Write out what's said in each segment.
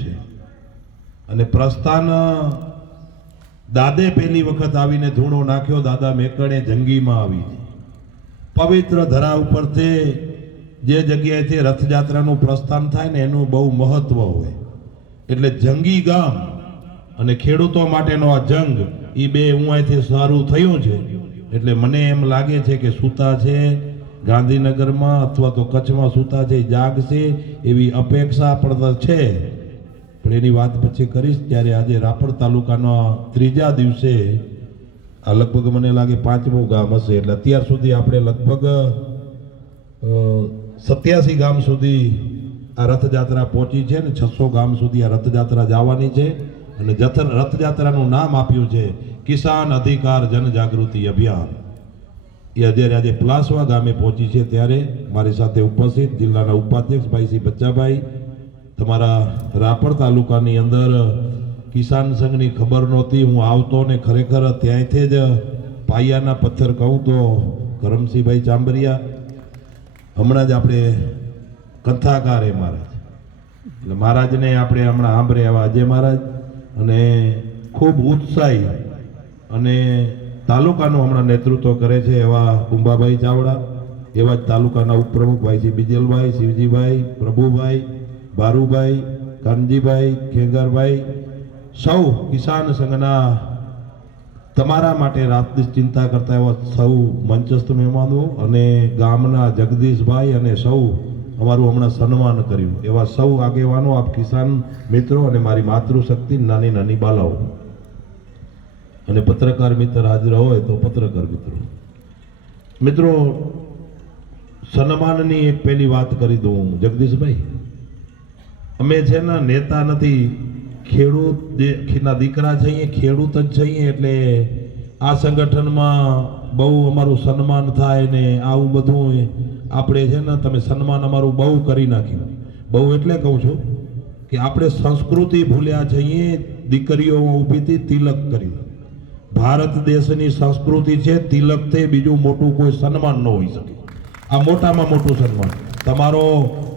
છે અને પ્રસ્થાન દાદે પહેલી વખત આવીને ધૂણો નાખ્યો, દાદા મેકણે જંગીમાં આવી પવિત્ર ધરા ઉપરથી જે જગ્યાએથી રથયાત્રાનું પ્રસ્થાન થાય ને એનું બહુ મહત્વ હોય. એટલે જંગી ગામ અને ખેડૂતો માટેનો આ જંગ એ બે અહીંથી સારું થયું છે. એટલે મને એમ લાગે છે કે સૂતા છે ગાંધીનગરમાં અથવા તો કચ્છમાં સૂતા છે જાગશે એવી અપેક્ષા પણ છે, પણ એની વાત પછી કરીશ. ત્યારે આજે રાપર તાલુકાના ત્રીજા દિવસે આ લગભગ મને લાગે 5મું ગામ હશે. એટલે અત્યાર સુધી આપણે લગભગ 87 ગામ સુધી આ રથયાત્રા પહોંચી છે ને 600 ગામ સુધી આ રથયાત્રા જવાની છે. અને રથયાત્રાનું નામ આપ્યું છે કિસાન અધિકાર જનજાગૃતિ અભિયાન. એ આજે પલાસવા ગામે પહોંચી છે. ત્યારે મારી સાથે ઉપસ્થિત જિલ્લાના ઉપાધ્યક્ષ ભાઈ શ્રી બચ્ચાભાઈ, તમારા રાપર તાલુકાની અંદર કિસાન સંઘની ખબર નહોતી, હું આવતો ને ખરેખર ત્યાંથી જ પાયાના પથ્થર કહું તો કરમસિંહભાઈ ચાંબરિયા, હમણાં જ આપણે કથાકાર એ મહારાજ, એટલે મહારાજને આપણે હમણાં સાંભળે એવા અજય મહારાજ, અને ખૂબ ઉત્સાહી અને તાલુકાનું હમણાં નેતૃત્વ કરે છે એવા કુંભાભાઈ ચાવડા, એવા જ તાલુકાના ઉપપ્રમુખ ભાઈ શ્રી બીજલભાઈ, શિવજીભાઈ, પ્રભુભાઈ, ભારુભાઈ, કાનજીભાઈ, ખેંગારભાઈ, સૌ કિસાન સંઘના તમારા માટે રાતની ચિંતા કરતા એવા સૌ મંચસ્થ મહેમાનો અને ગામના જગદીશભાઈ અને સૌ અમારું હમણાં સન્માન કર્યું એવા સૌ આગેવાનો, આપ કિસાન મિત્રો અને મારી માતૃશક્તિ નાની નાની બાલાઓ અને પત્રકાર મિત્ર હાજર હોય તો પત્રકાર મિત્રો, સન્માનની એક પહેલી વાત કરી દઉં જગદીશભાઈ. અમે છે ને નેતા નથી, ખેડૂતના દીકરા છીએ, ખેડૂત જ છીએ. એટલે આ સંગઠનમાં બહુ અમારું સન્માન થાય ને આવું બધું આપણે છે ને તમે સન્માન અમારું બહુ કરી નાખ્યું. બહુ એટલે કહું છું કે આપણે સંસ્કૃતિ ભૂલ્યા છીએ. દીકરીઓ ઊભી હતી, તિલક કર્યું. ભારત દેશની સંસ્કૃતિ છે તિલકથી બીજું મોટું કોઈ સન્માન ન હોઈ શકે. આ મોટામાં મોટું સન્માન. તમારો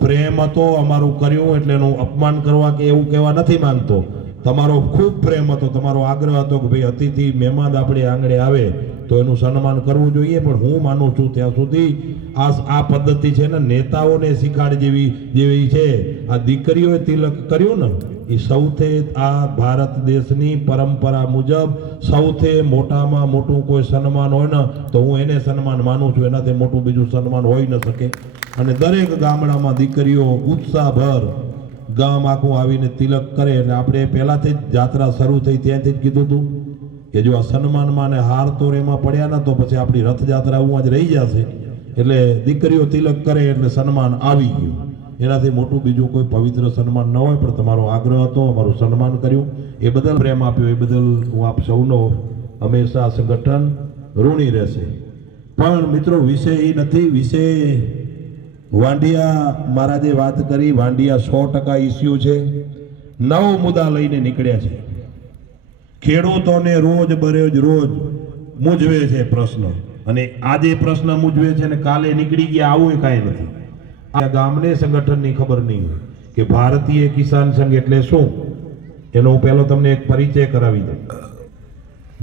પ્રેમ હતો, અમારું કર્યું એટલે એનું અપમાન કરવા કે એવું કહેવા નથી માંગતો. તમારો ખૂબ પ્રેમ હતો, તમારો આગ્રહ હતો કે ભાઈ અતિથિ મહેમાન આપણે આંગણે આવે તો એનું સન્માન કરવું જોઈએ. પણ હું માનું છું ત્યાં સુધી આ પદ્ધતિ છે ને નેતાઓને શીખાડ જેવી છે. આ દીકરીઓએ તિલક કર્યું ને એ સૌથી આ ભારત દેશની પરંપરા મુજબ સૌથી મોટામાં મોટું કોઈ સન્માન હોય ને તો હું એને સન્માન માનું છું. એનાથી મોટું બીજું સન્માન હોઈ ન શકે. અને દરેક ગામડામાં દીકરીઓ ઉત્સાહભર ગામ આખું આવીને તિલક કરે. એટલે આપણે પહેલાથી જ જાત્રા શરૂ થઈ ત્યાંથી જ કીધું હતું કે જો આ સન્માનમાં ને હાર તોર એમાં પડ્યા ના તો પછી આપણી રથયાત્રા હું જ રહી જશે. એટલે દીકરીઓ તિલક કરે એટલે સન્માન આવી ગયું. એનાથી મોટું બીજું કોઈ પવિત્ર સન્માન ન હોય. પણ તમારો આગ્રહ હતો, અમારું સન્માન કર્યું, એ બદલ પ્રેમ આપ્યો, એ બદલ હું આપ સૌનો હંમેશા સંગઠન ઋણી રહેશે. પણ મિત્રો વિષય એ નથી. વિષય વાંઢિયા મહારાજે વાત કરી. વાંઢિયા 100% ઇસ્યુ છે. 9 મુદ્દા લઈને નીકળ્યા છે. ખેડૂતોને રોજ બરોજ મૂંઝવે છે પ્રશ્ન, અને આજે પ્રશ્ન મૂંઝવે છે ને કાલે નીકળી ગયા આવું કાંઈ નથી. આ ગામને સંગઠનની ખબર નહીં હોય કે ભારતીય કિસાન સંઘ એટલે શું. એનો હું પહેલો તમને એક પરિચય કરાવી દઉં.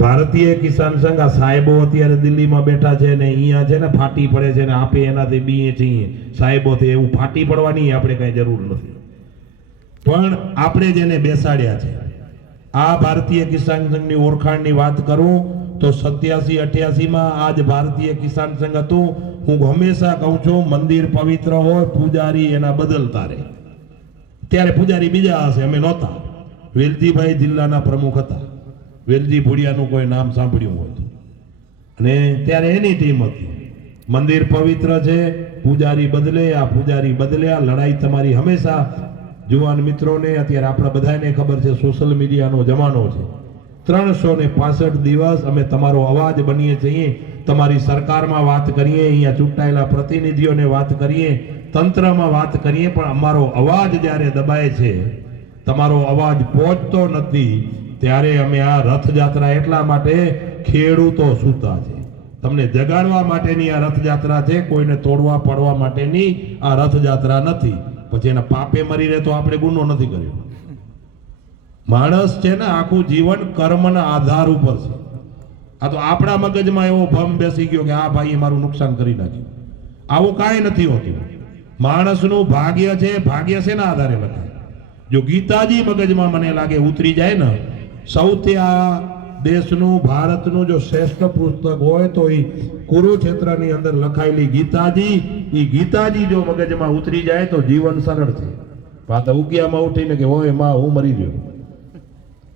ભારતીય કિસાન સંઘ આ સાહેબો અત્યારે દિલ્હીમાં બેઠા છે ને અહીંયા છે ને ફાટી પડે છે ને આપે એનાથી બીએ છીએ સાહેબોથી. એવું ફાટી પડવાની આપણે કાંઈ જરૂર નથી. પણ આપણે જેને બેસાડ્યા છે આ ભારતીય કિસાન સંઘની ઓળખાણની વાત કરું તો 87-88માં આ જ ભારતીય કિસાન સંઘ હતું. હું હંમેશા કહું છું મંદિર પવિત્ર હોય, પૂજારી એના બદલતા રહે. ત્યારે પૂજારી બીજા હશે, અમે નહોતા. વેલજીભાઈ જિલ્લાના પ્રમુખ હતા. વેલજી ભુડિયાનું કોઈ નામ સાંભળ્યું હોય તો, અને ત્યારે એની ટીમ હતી. મંદિર પવિત્ર છે, પૂજારી બદલે, આ પૂજારી બદલ્યા. લડાઈ તમારી હંમેશા જુવાન મિત્રોને અત્યારે આપણા બધાને ખબર છે સોશિયલ મીડિયાનો જમાનો છે. 365 દિવસ અમે તમારો અવાજ બનીએ છીએ. તમારી સરકારમાં વાત કરીએ, અહીંયા ચૂંટાયેલા પ્રતિનિધિઓને વાત કરીએ, તંત્રમાં વાત કરીએ, પણ અમારો અવાજ જ્યારે દબાય છે, તમારો અવાજ પહોંચતો નથી, ત્યારે અમે આ રથયાત્રા એટલા માટે ખેડૂતો સૂતા છે તમને જગાડવા માટેની આ રથયાત્રા છે. કોઈને તોડવા પડવા માટેની આ રથયાત્રા નથી. પછી એના પાપે મરી રહે તો આપણે ગુનો નથી કર્યો. માણસ છે ને આખું જીવન કર્મના આધાર ઉપર છે. આ તો આપણા મગજમાં એવો ભમ બેસી ગયો કે આ ભાઈએ મારું નુકસાન કરી નાખ્યું. આવું કાંઈ નથી હોતું. માણસનું ભાગ્ય છે, ભાગ્ય શેના આધારે લખાય? જો ગીતાજી મગજમાં મને લાગે ઉતરી જાય ને, સૌથી આ દેશનું ભારતનું જો શ્રેષ્ઠ પુસ્તક હોય તો એ કુરુક્ષેત્રની અંદર લખાયેલી ગીતાજી, એ ગીતાજી જો મગજમાં ઉતરી જાય તો જીવન સરળ છે. પાછા ઉગિયામાં ઉઠીને કે ઓય માં હું મરી ગયો,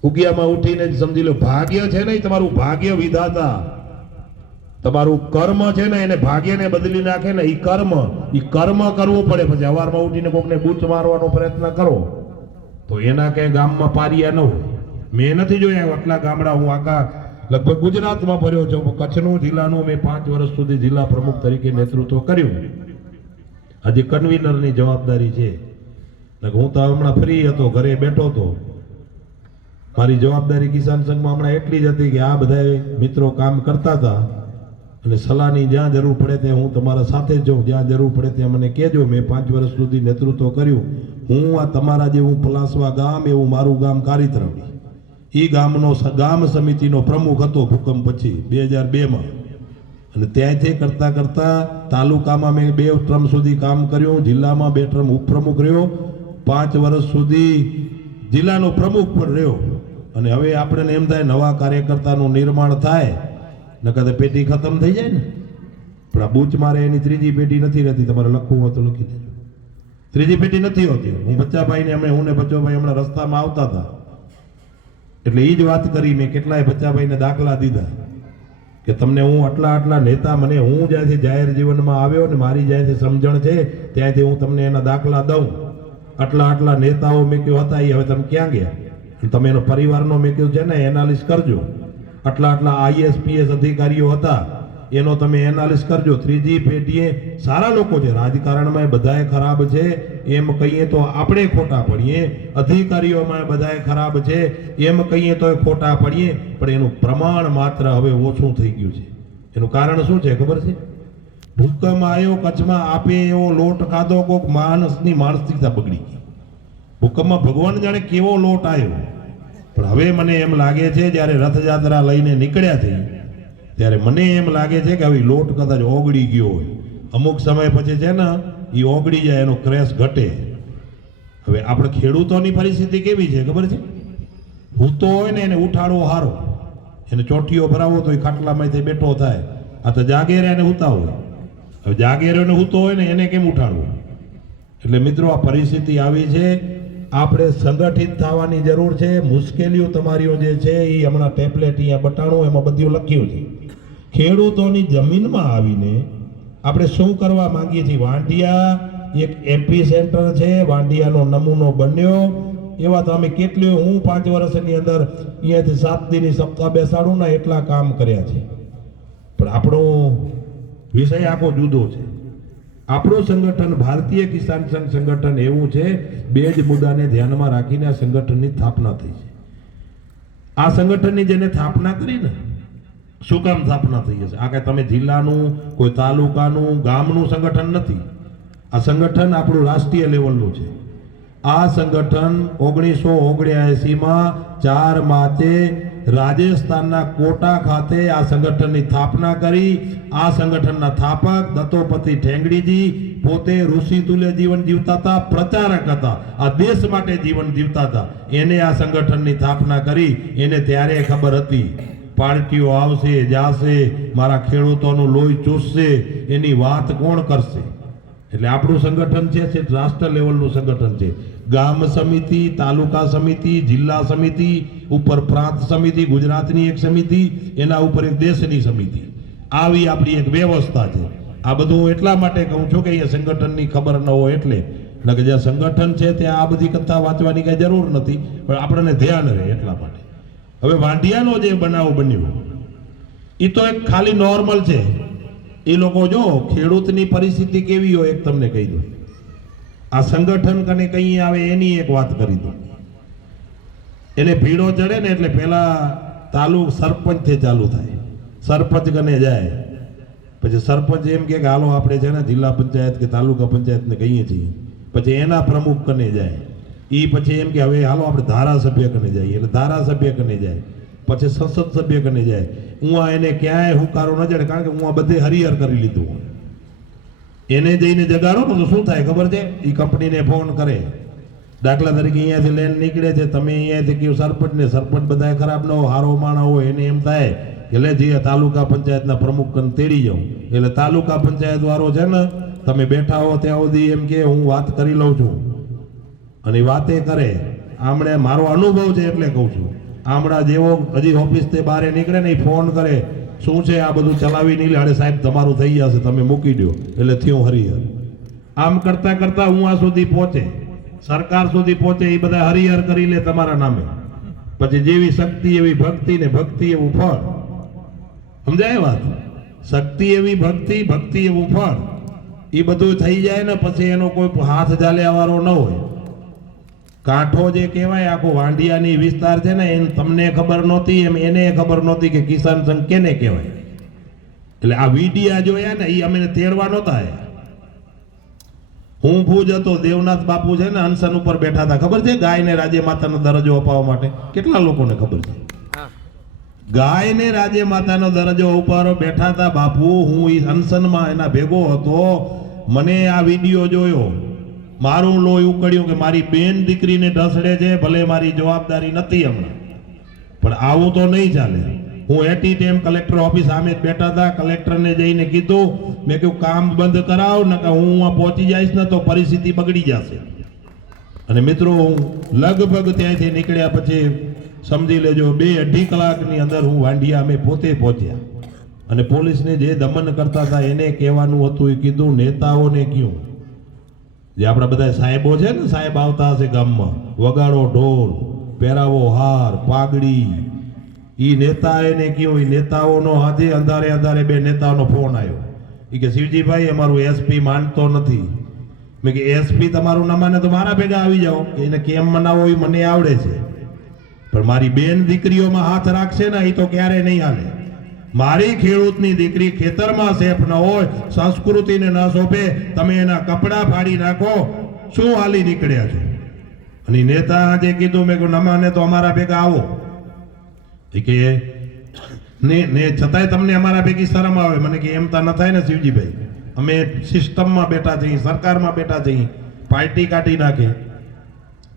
ઉગિયામાં ઉઠીને જ સમજી લો ભાગ્ય છે ને, તમારું ભાગ્ય વિધાતા, તમારું કર્મ છે ને એને ભાગ્યને બદલી નાખે ને, એ કર્મ કરવું પડે. પછી સવારમાં ઉઠીને કોકને બૂચ મારવાનો પ્રયત્ન કરો તો એના કઈ ગામમાં પારિયા ન હોય. મેં નથી જોયા આટલા ગામડા, હું આખા લગભગ ગુજરાતમાં ફર્યો છું. કચ્છનું જિલ્લાનું મેં 5 વર્ષ સુધી જિલ્લા પ્રમુખ તરીકે નેતૃત્વ કર્યું. હજી કન્વીનરની જવાબદારી છે. હું તો હમણાં ફ્રી હતો, ઘરે બેઠો હતો. મારી જવાબદારી કિસાન સંઘમાં હમણાં એટલી જ હતી કે આ બધા મિત્રો કામ કરતા હતા અને સલાહની જ્યાં જરૂર પડે ત્યાં હું તમારા સાથે જ જાઉં, જ્યાં જરૂર પડે ત્યાં મને કહેજો. મેં 5 વર્ષ સુધી નેતૃત્વ કર્યું. હું આ તમારા જેવું પલાસવા ગામ, એવું મારું ગામ કારિતરવડી, એ ગામનો ગામ સમિતિનો પ્રમુખ હતો ભૂકંપ પછી 2002માં. અને ત્યાંથી કરતાં કરતાં તાલુકામાં મેં 2 ટર્મ સુધી કામ કર્યું, જિલ્લામાં 2 ટર્મ ઉપપ્રમુખ રહ્યો, 5 વર્ષ સુધી જિલ્લાનો પ્રમુખ પણ રહ્યો. અને હવે આપણે એમ થાય નવા કાર્યકર્તાનું નિર્માણ થાય, નકર પેટી ખતમ થઈ જાય ને. પણ આ બૂચ મારે એની 3જી પેટી નથી રહેતી. તમારે લખવું હોય તો લખી દેજો, 3જી પેટી નથી હોતી. હું બચ્ચાભાઈને હું ને બચ્ચોભાઈ હમણાં રસ્તામાં આવતા હતા એટલે એ જ વાત કરી. મેં કેટલાય બચ્ચાભાઈને દાખલા દીધા કે તમને હું આટલા નેતા, મને હું જ્યાંથી જાહેર જીવનમાં આવ્યો ને મારી જ્યાંથી સમજણ છે ત્યાંથી હું તમને એના દાખલા દઉં. આટલા નેતાઓ મેં કહ્યું હતા, એ હવે તમે ક્યાં ગયા? તમે એનો પરિવારનો મેં કહ્યું છે ને એનાલિસ કરજો. આટલા ISPS અધિકારીઓ હતા એનો તમે એનાલિસ કરજો. 3જી પેઢીએ સારા લોકો છે, રાજકારણમાં બધાએ ખરાબ છે એમ કહીએ તો આપણે ખોટા પડીએ, અધિકારીઓમાં બધાએ ખરાબ છે એમ કહીએ તો ખોટા પડીએ. પણ એનું પ્રમાણ માત્ર હવે ઓછું થઈ ગયું છે. એનું કારણ શું છે ખબર છે? ભૂકંપ આવ્યો કચ્છમાં, આપે એવો લોટ ખાધો, કોક માણસની માનસિકતા બગડી ગઈ. ભૂકંપમાં ભગવાન જાણે કેવો લોટ આવ્યો. પણ હવે મને એમ લાગે છે જ્યારે રથયાત્રા લઈને નીકળ્યા છે ત્યારે મને એમ લાગે છે કે હવે લોટ કદાચ ઓગળી ગયો હોય. અમુક સમય પછી છે ને એ ઓગળી જાય, એનો ક્રેશ ઘટે. હવે આપણે ખેડૂતોની પરિસ્થિતિ કેવી છે ખબર છે? હૂતો હોય ને એને ઉઠાડવો હારો, એને ચોટીઓ ભરાવો તો એ ખાટલામાંથી બેઠો થાય. આ તો જાગેરે એને હૂતા હોય. હવે જાગેરેને હૂતો હોય ને એને કેમ ઉઠાડવો? એટલે મિત્રો આ પરિસ્થિતિ આવી છે. આપણે સંગઠિત થવાની જરૂર છે. મુશ્કેલીઓ તમારીઓ જે છે એ હમણાં ટેબ્લેટ અહીંયા બટાણું એમાં બધું લખ્યું છે. ખેડૂતોની જમીનમાં આવીને આપણે શું કરવા માંગીએ છીએ? વાંઢિયા એક એપી સેન્ટર છે, વાંઢિયાનો નમૂનો બન્યો. એવા તો અમે કેટલી, હું 5 વર્ષની અંદર અહીંયાથી 7 દીની સપ્તાહ બેસાડું ને એટલા કામ કર્યા છે. પણ આપણો વિષય આખો જુદો છે. આપણું સંગઠન ભારતીય કિસાન સંઘ સંગઠન એવું છે, 2 જ મુદ્દાને ધ્યાનમાં રાખીને આ સંગઠનની સ્થાપના થઈ છે. આ સંગઠનની જેને સ્થાપના કરી ને, શું કામ સ્થાપના થઈ હશે? આ કઈ તમે જિલ્લાનું, કોઈ તાલુકાનું, ગામનું સંગઠન નથી. આ સંગઠન આપણું રાષ્ટ્રીય લેવલનું છે. આ સંગઠન 1979માં 4 માર્ચે રાજસ્થાનના કોટા ખાતે આ સંગઠનની સ્થાપના કરી. આ સંગઠનના સ્થાપક દત્તોપતિ ઠેંગડીજી પોતે ઋષિ તુલ્ય જીવન જીવતા હતા, પ્રચારક હતા, આ દેશ માટે જીવન જીવતા હતા. એને આ સંગઠનની સ્થાપના કરી. એને ત્યારે ખબર હતી પાર્ટીઓ આવશે જાશે, મારા ખેડૂતોનું લોહી ચૂસશે, એની વાત કોણ કરશે? એટલે આપણું સંગઠન છે રાષ્ટ્ર લેવલનું સંગઠન છે. ગામ સમિતિ, તાલુકા સમિતિ, જિલ્લા સમિતિ, ઉપર પ્રાંત સમિતિ, ગુજરાતની એક સમિતિ, એના ઉપર એક દેશની સમિતિ, આવી આપણી એક વ્યવસ્થા છે. આ બધું એટલા માટે કહું છું કે અહીંયા સંગઠનની ખબર ન હોય એટલે. કે જ્યાં સંગઠન છે ત્યાં આ બધી કથા વાંચવાની કઈ જરૂર નથી, પણ આપણને ધ્યાન રહે એટલા માટે. હવે વાંઢિયાનો જે બનાવ બન્યો એ તો એક ખાલી નોર્મલ છે. એ લોકો જો ખેડૂતની પરિસ્થિતિ કેવી હોય એક તમને કહી દઉં. આ સંગઠન કને કઈ આવે એની એક વાત કરી દઉં. એને ભીડો ચડે ને એટલે પેલા સરપંચથી ચાલુ થાય. સરપંચ કને જાય, પછી સરપંચ એમ કે હાલો આપણે છે ને જિલ્લા પંચાયત કે તાલુકા પંચાયતને કહીએ છીએ, પછી એના પ્રમુખ કને જાય, એ પછી એમ કે હવે હાલો આપણે ધારાસભ્ય કને જઈએ, એટલે ધારાસભ્ય કને જાય, પછી સંસદ સભ્ય કને જાય. હું આ એને ક્યાંય હુંકારો ન ચડે, કારણ કે હું આ બધે હરિહર કરી લીધું. એને જઈને જગાડો ને તો શું થાય ખબર છે? એ કંપનીને ફોન કરે, દાખલા તરીકે અહીંયાથી લેન નીકળે છે, તમે અહીંયાથી કહ્યું સરપંચને, સરપંચ બધા ખરાબ ન હોય, હારો માણા હોય, એને એમ થાય કે લે જે તાલુકા પંચાયતના પ્રમુખ કને તેડી જાઉં. એટલે તાલુકા પંચાયત વાળો છે ને, તમે બેઠા હો ત્યાં સુધી એમ કે હું વાત કરી લઉં છું, અને વાતે કરે. આમણે મારો અનુભવ છે એટલે કહું છું. આમણા જેવો હજી ઓફિસ તે બહાર નીકળે ને, એ ફોન કરે, શું છે આ બધું ચલાવી નહીં લે, સાહેબ તમારું થઈ જશે, તમે મૂકી દો. એટલે થયું હરિહર. આમ કરતા કરતા હું આ સુધી પહોંચે, સરકાર સુધી પહોંચે, એ બધા હરિહર કરી લે તમારા નામે. પછી જેવી શક્તિ એવી ભક્તિ, ને ભક્તિ એવું ફળ. સમજાય વાત? શક્તિ એવી ભક્તિ, ભક્તિ એવું ફળ. એ બધું થઈ જાય ને પછી એનો કોઈ હાથ ઝાલ્યા વાળો ન હોય. કાંઠો જે કહેવાય આખો વાંઢિયાની વિસ્તાર છે ને, એને તમને ખબર નહોતી, એમ એને ખબર નહોતી કે કિસાન સંઘ કેને કહેવાય. એટલે આ વિડિયા જોયા ને, એ અમે તેડવા નહોતા આયા. હું ભુજ હતો, દેવનાથ બાપુ છે ને અનશન ઉપર બેઠા હતા, ખબર છે? ગાયને રાજ્ય માતાનો દરજ્જો અપાવવા માટે. કેટલા લોકોને ખબર છે? ગાયને રાજ્ય માતાનો દરજ્જો ઉપાડો બેઠા હતા બાપુ. હું એ અનશનમાં એના ભેગો હતો. મને આ વિડીયો જોયો, મારું લોહી ઉકળ્યું કે મારી બેન દીકરીને ઢસડે છે. ભલે મારી જવાબદારી નથી હમણાં, પણ આવું તો નહીં ચાલે. હું એટી ટાઈમ કલેક્ટર ઓફિસ સામે જ બેઠા હતા. કલેક્ટરને જઈને કીધું, મેં કહ્યું કામ બંધ કરાવ, ને હું આ પહોંચી જઈશ ને તો પરિસ્થિતિ બગડી જશે. અને મિત્રો હું લગભગ ત્યાંથી નીકળ્યા પછી સમજી લેજો 2-2.5 કલાકની અંદર હું વાંઢિયા અમે પોતે પહોંચ્યા. અને પોલીસને જે દમન કરતા હતા એને કહેવાનું હતું એ કીધું. નેતાઓને કહ્યું, જે આપણા બધા સાહેબો છે ને, સાહેબ આવતા હશે ગામમાં, વગાડો ઢોલ, પહેરાવો હાર પાઘડી. ઈ નેતા એને કહ્યું, એ નેતાઓનો આજે અંધારે અંધારે 2 નેતાઓનો ફોન આવ્યો. એ કે શિવજીભાઈ અમારું એસપી માનતો નથી. મેં કે એસપી તમારું ન માને તો મારા ભેગા આવી જાઓ. એને કેમ મનાવો એ મને આવડે છે, પણ મારી બેન દીકરીઓમાં હાથ રાખશે ને એ તો ક્યારે નહીં હાલે. મારી ખેડૂતની દીકરી ખેતરમાં સેફ ન હોય, સંસ્કૃતિને ન શોભે, તમે એના કપડા ફાડી નાખો. શું હાલી નીકળ્યા છો? અને નેતા આજે કીધું, મેં કહ્યું ન માને તો અમારા ભેગા આવો. એ કે ને છતાંય તમને અમારા ભેગી શરમ આવે? મને કે એમ તા ન થાય ને શિવજીભાઈ, અમે સિસ્ટમમાં બેઠા છીએ, સરકારમાં બેઠા છીએ, પાર્ટી કાઢી નાખે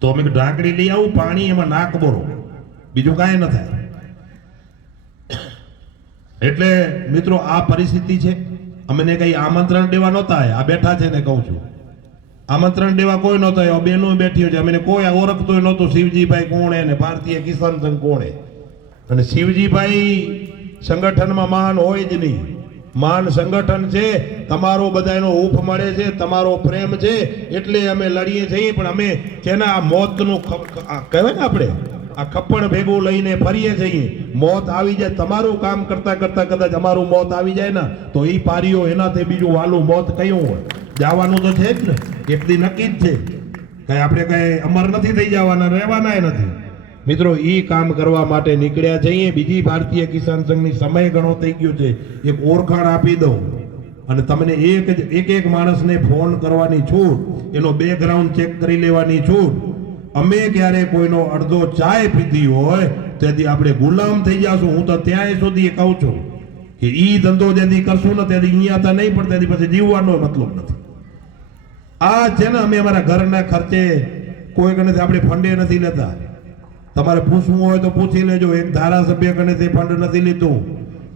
તો અમે ઢાંકડી લઈ આવું, પાણી એમાં નાક બોરો, બીજું કાંઈ ન થાય. એટલે મિત્રો આ પરિસ્થિતિ છે. અમને કઈ આમંત્રણ દેવા નહોતા આવ્યા. આ બેઠા છે ને કહું છું, આમંત્રણ દેવા કોઈ નહોતો આવ્યો. બેનો બેઠી છે, અમને કોઈ ઓળખતો નહોતું શિવજીભાઈ કોણે ને ભારતીય કિસાન સંઘ કોણે. અને શિવજીભાઈ સંગઠનમાં મહાન હોય જ નહીં. મહાન સંગઠન છે, તમારો બધાનો હૂફ મળે છે, તમારો પ્રેમ છે, એટલે અમે લડીએ છીએ. પણ અમે તેના મોતનું કહેવાય ને, આપણે આ ખપ્પણ ભેગું લઈને ફરીએ છીએ. મોત આવી જાય, તમારું કામ કરતા કરતા કદાચ અમારું મોત આવી જાય ને તો એ પારીઓ એનાથી બીજું વાલું મોત કયું હોય? જવાનું તો છે જ ને, એક દી નક્કી જ છે. કઈ આપણે કઈ અમર નથી થઈ જવાના, રહેવાના નથી. મિત્રો ઈ કામ કરવા માટે નીકળ્યા છીએ. બીજી ભારતીય કિસાન સંઘની સમય ઘણો થઈ ગયો છે. એક ઓળખાણ આપી દઉં, અને તમને એક માણસને ફોન કરવાની છૂટ, એનો બેકગ્રાઉન્ડ ચેક કરી લેવાની છૂટ. અમે ક્યારે કોઈનો અડધો ચાય પીધી હોય તેથી આપણે ગુલામ થઈ જશું. હું તો ત્યાં સુધી કહું છું કે ઈ ધંધો જેથી કરશું ને તેથી અહીંયા તો નહીં, પણ તેથી પછી જીવવાનો મતલબ નથી. આ છે ને, અમે અમારા ઘરના ખર્ચે કોઈ કનેથી આપણે ફંડે નથી લેતા. તમારે પૂછવું હોય તો પૂછી લેજો. એક ધારાસભ્ય કનેથી ફંડ નથી લીધું,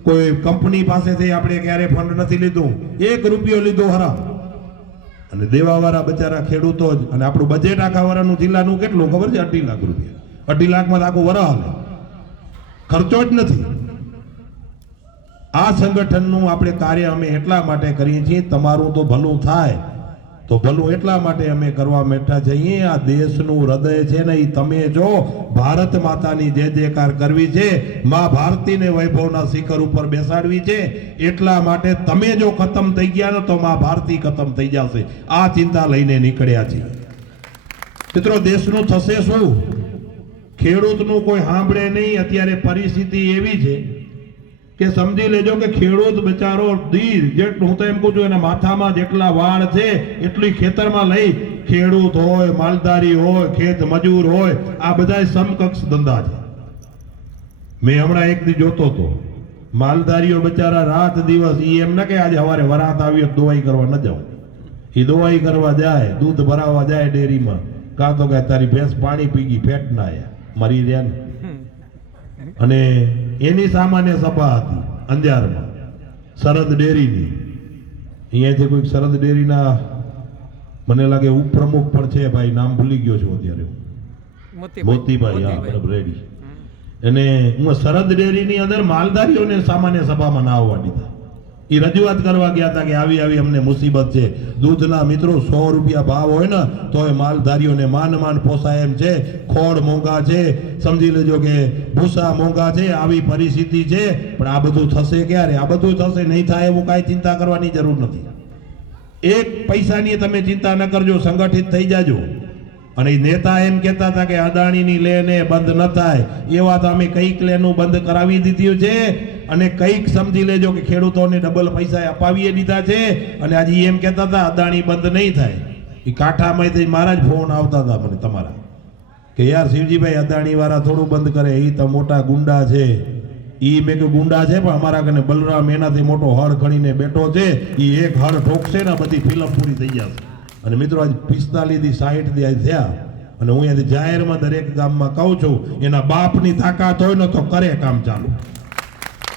કોઈ કંપની પાસેથી આપણે ક્યારે ફંડ નથી લીધું. 1 રૂપિયો લીધો હરામ. અને દેવાવાળા બચારા ખેડૂતો જ. અને આપણું બજેટ આખા વરાનું જિલ્લાનું કેટલું ખબર છે? 2.5 લાખ રૂપિયા. 2.5 લાખમાં આખું વરા હાલે, ખર્ચો જ નથી. આ સંગઠનનું આપણે કાર્ય અમે એટલા માટે કરીએ છીએ, તમારું તો ભલું થાય. તો ભલું એટલા માટે અમે કરવા બેઠા છીએ. આ દેશનું હૃદય છે ને, એ તમે જો ભારત માતાની જય જયકાર કરવી છે, માં ભારતીને વૈભવના શિખર ઉપર બેસાડવી છે. એટલા માટે તમે જો ખતમ થઈ ગયા ને તો માં ભારતી ખતમ થઈ જશે. આ ચિંતા લઈને નીકળ્યા છીએ. મિત્રો દેશનું થશે શું? ખેડૂતનું કોઈ સાંભળે નહીં. અત્યારે પરિસ્થિતિ એવી છે કે સમજી લેજો કે ખેડૂત બચારો જેટલું, હું તો એમ કહું છું, એના માથામાં જેટલા વાળ છે એટલી ખેતરમાં લઈ ખેડૂત હોય, માલધારી હોય, ખેત મજૂર હોય, આ બધા સમકક્ષ ધંધા છે. મેં હમણાં એક દી જોતો હતો, માલધારીઓ બચારા રાત દિવસ, ઈ એમ ના કે આજે સવારે વરાત આવી દોવાઈ કરવા ન જાઉં. એ દોવાઈ કરવા જાય, દૂધ ભરાવા જાય ડેરીમાં, કાં તો કે તારી ભેંસ પાણી પી ગઈ, ફેટ ના આયા, મરી રહ્યા ને. અને એની સામાન્ય સભા હતી અંજારમાં, સરહદ ડેરીની. અહીંયાથી કોઈક સરહદ ડેરીના મને લાગે ઉપપ્રમુખ પણ છે, ભાઈ નામ ભૂલી ગયો છું અત્યારે, મોતીભાઈ, હા રેડી. અને હું સરહદ ડેરીની અંદર માલધારીઓને સામાન્ય સભામાં ના આવવા દીધા. એ રજૂઆત કરવા ગયા હતા કે આવી આવી અમને મુસીબત છે, દૂધના મિત્રો 100 રૂપિયા ભાવ હોય ને તો એ માલધારીઓને માન પોસાય એમ છે, ખોળ મોંઘા છે, સમજી લેજો કે ભૂસા મોંઘા છે, આવી પરિસ્થિતિ છે. પણ આ બધું થશે ક્યારે? આ બધું થશે, નહીં થાય એવું કાંઈ ચિંતા કરવાની જરૂર નથી. એક પૈસાની તમે ચિંતા ન કરજો, સંગઠિત થઈ જાજો. અને નેતા એમ કહેતા હતા કે અદાણીની લેને બંધ ન થાય, એવા તો અમે કઈક લેનું બંધ કરાવી દીધું છે, અને કઈક સમજી લેજો કે ખેડૂતોને ડબલ પૈસા અપાવી દીધા છે. અને આજે એમ કહેતા હતા અદાણી બંધ નહીં થાય. એ કાંઠામાંથી મારા જ ફોન આવતા હતા મને તમારા, કે યાર શિવજીભાઈ અદાણી વાળા થોડું બંધ કરે, એ તો મોટા ગુંડા છે. ઈ મેં કે ગુંડા છે, પણ અમારા કને બલરામ એનાથી મોટો હળ ખણીને બેઠો છે, એ એક હળ ઠોકશે ને બધી ફિલ્મ પૂરી થઈ જશે. અને મિત્રો આજ 45 થી 60 દી થયા, અને હું અહીંયાથી જાહેરમાં દરેક ગામમાં કહું છું, એના બાપની તાકાત હોય ને તો કરે કામ ચાલુ.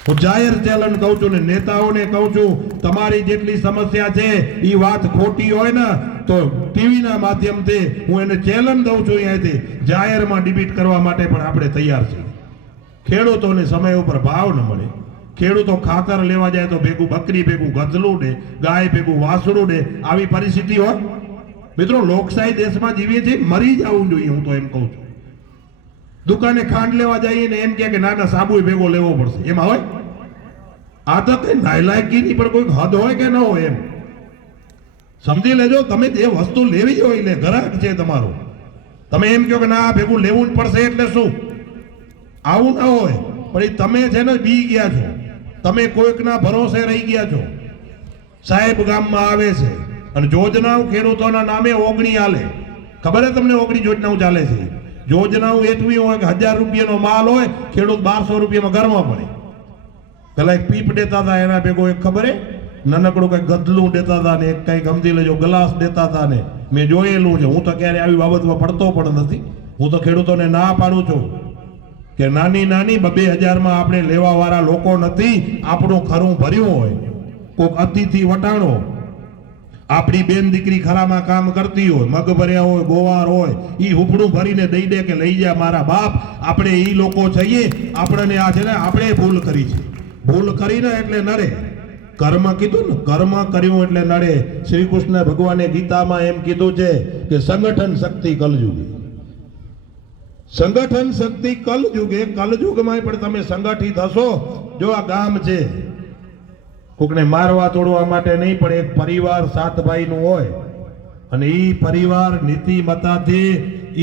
હું જાહેર ચેલેન્જ કહું છું ને નેતાઓને કહું છું, તમારી જેટલી સમસ્યા છે એ વાત ખોટી હોય ને તો ટીવીના માધ્યમથી હું એને ચેલેન્જ દઉં છું, અહીંયાથી જાહેરમાં ડિબેટ કરવા માટે પણ આપણે તૈયાર છીએ. ખેડૂતોને સમય ઉપર ભાવ ન મળે, ખેડૂતો ખાતર લેવા જાય તો ભેગું બકરી ભેગું ગધલું દે, ગાય ભેગું વાસડું દે, આવી પરિસ્થિતિ હોય. મિત્રો લોકશાહી દેશમાં જીવીએ છીએ, મરી જવું જોઈએ, હું તો એમ કહું છું. દુકાને ખાંડ લેવા જઈએ ને એમ કે ના સાબુ ભેગો લેવો પડશે, એમાં હોય? આ તો કઈ નાલાયકીની પણ કોઈ હદ હોય કે ન હોય, એમ સમજી લેજો. તમે જે વસ્તુ લેવી હોય એટલે ગ્રાહક છે તમારો, તમે એમ કહો કે ના ભેગું લેવું જ પડશે એટલે શું? આવું ના હોય. પણ એ તમે છે ને બી ગયા છો, તમે કોઈકના ભરોસે રહી ગયા છો. સાહેબ ગામમાં આવે છે અને યોજનાઓ ખેડૂતોના નામે ઓગણી આલે. ખબર છે તમને ઓગણી યોજનાઓ ચાલે છે? યોજનાઓ એટલી હોય કે 1000 રૂપિયાનો માલ હોય, ખેડૂત 1200 રૂપિયામાં ઘરમાં પડે. પેલા એક પીપ દેતા હતા, એના ભેગો એક ખબર હે નાનકડું કઈ ગદલું દેતા હતા ને એક કઈ ગમતી લેજો ગ્લાસ દેતા હતા ને. મેં જોયેલું છે, હું તો ક્યારે આવી બાબતમાં પડતો પણ નથી. હું તો ખેડૂતોને ના પાડું છું કે નાની 2000માં આપણે લેવા વાળા લોકો નથી. આપણું ખરું ભર્યું હોય, કોઈક અતિથિ વટાણો, આપણી બેન દીકરી ખરામાં કામ કરતી હોય, મગ ભર્યા હોય, ગોવાર હોય, ઈ હુપડું ભરીને દઈ દે કે લઈ જા મારા બાપ. આપણે ઈ લોકો છીએ, આપણને આ છે ને આપણે ભૂલ કરી છે. ભૂલ કરીને એટલે નડે. કર્મ કીધું ને, કર્મ કર્યું એટલે નડે. શ્રી કૃષ્ણ ભગવાને ગીતામાં એમ કીધું છે કે સંગઠન શક્તિ કલયુગે. સંગઠન શક્તિ કલયુગે, કલયુગમાં પણ તમે સંગઠિત હશો. જો આ ગામ છે, કોકને મારવા તોડવા માટે નહીં, પણ એક પરિવાર 7 ભાઈનું હોય, અને ઈ પરિવાર નીતિમત્તાથી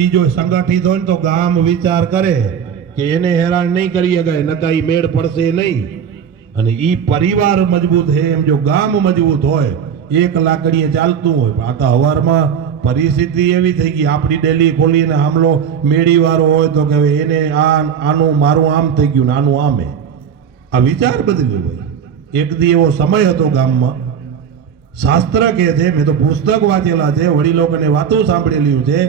ઈ જો સંગઠિત હોય ને તો ગામ વિચાર કરે કે એને હેરાન નહીં કરી શકાય, નકા ઈ મેળ પડશે નહીં. અને ઈ પરિવાર મજબૂત છે એમ જો ગામ મજબૂત હોય, એક લાકડીએ ચાલતું હોય. આ તો હવારમાં પરિસ્થિતિ એવી થઈ ગઈ, આપણી ડેલી ખોલીને હામલો મેળી વાળો હોય તો કે એને આનું મારું આમ થઈ ગયું ને આનું આમે. આ વિચાર બદલ્યો ભાઈ. એક દી એવો સમય હતો ગામમાં, શાસ્ત્ર કહે છે, મેં તો પુસ્તક વાંચેલા છે, વડીલોને વાતો સાંભળેલી છે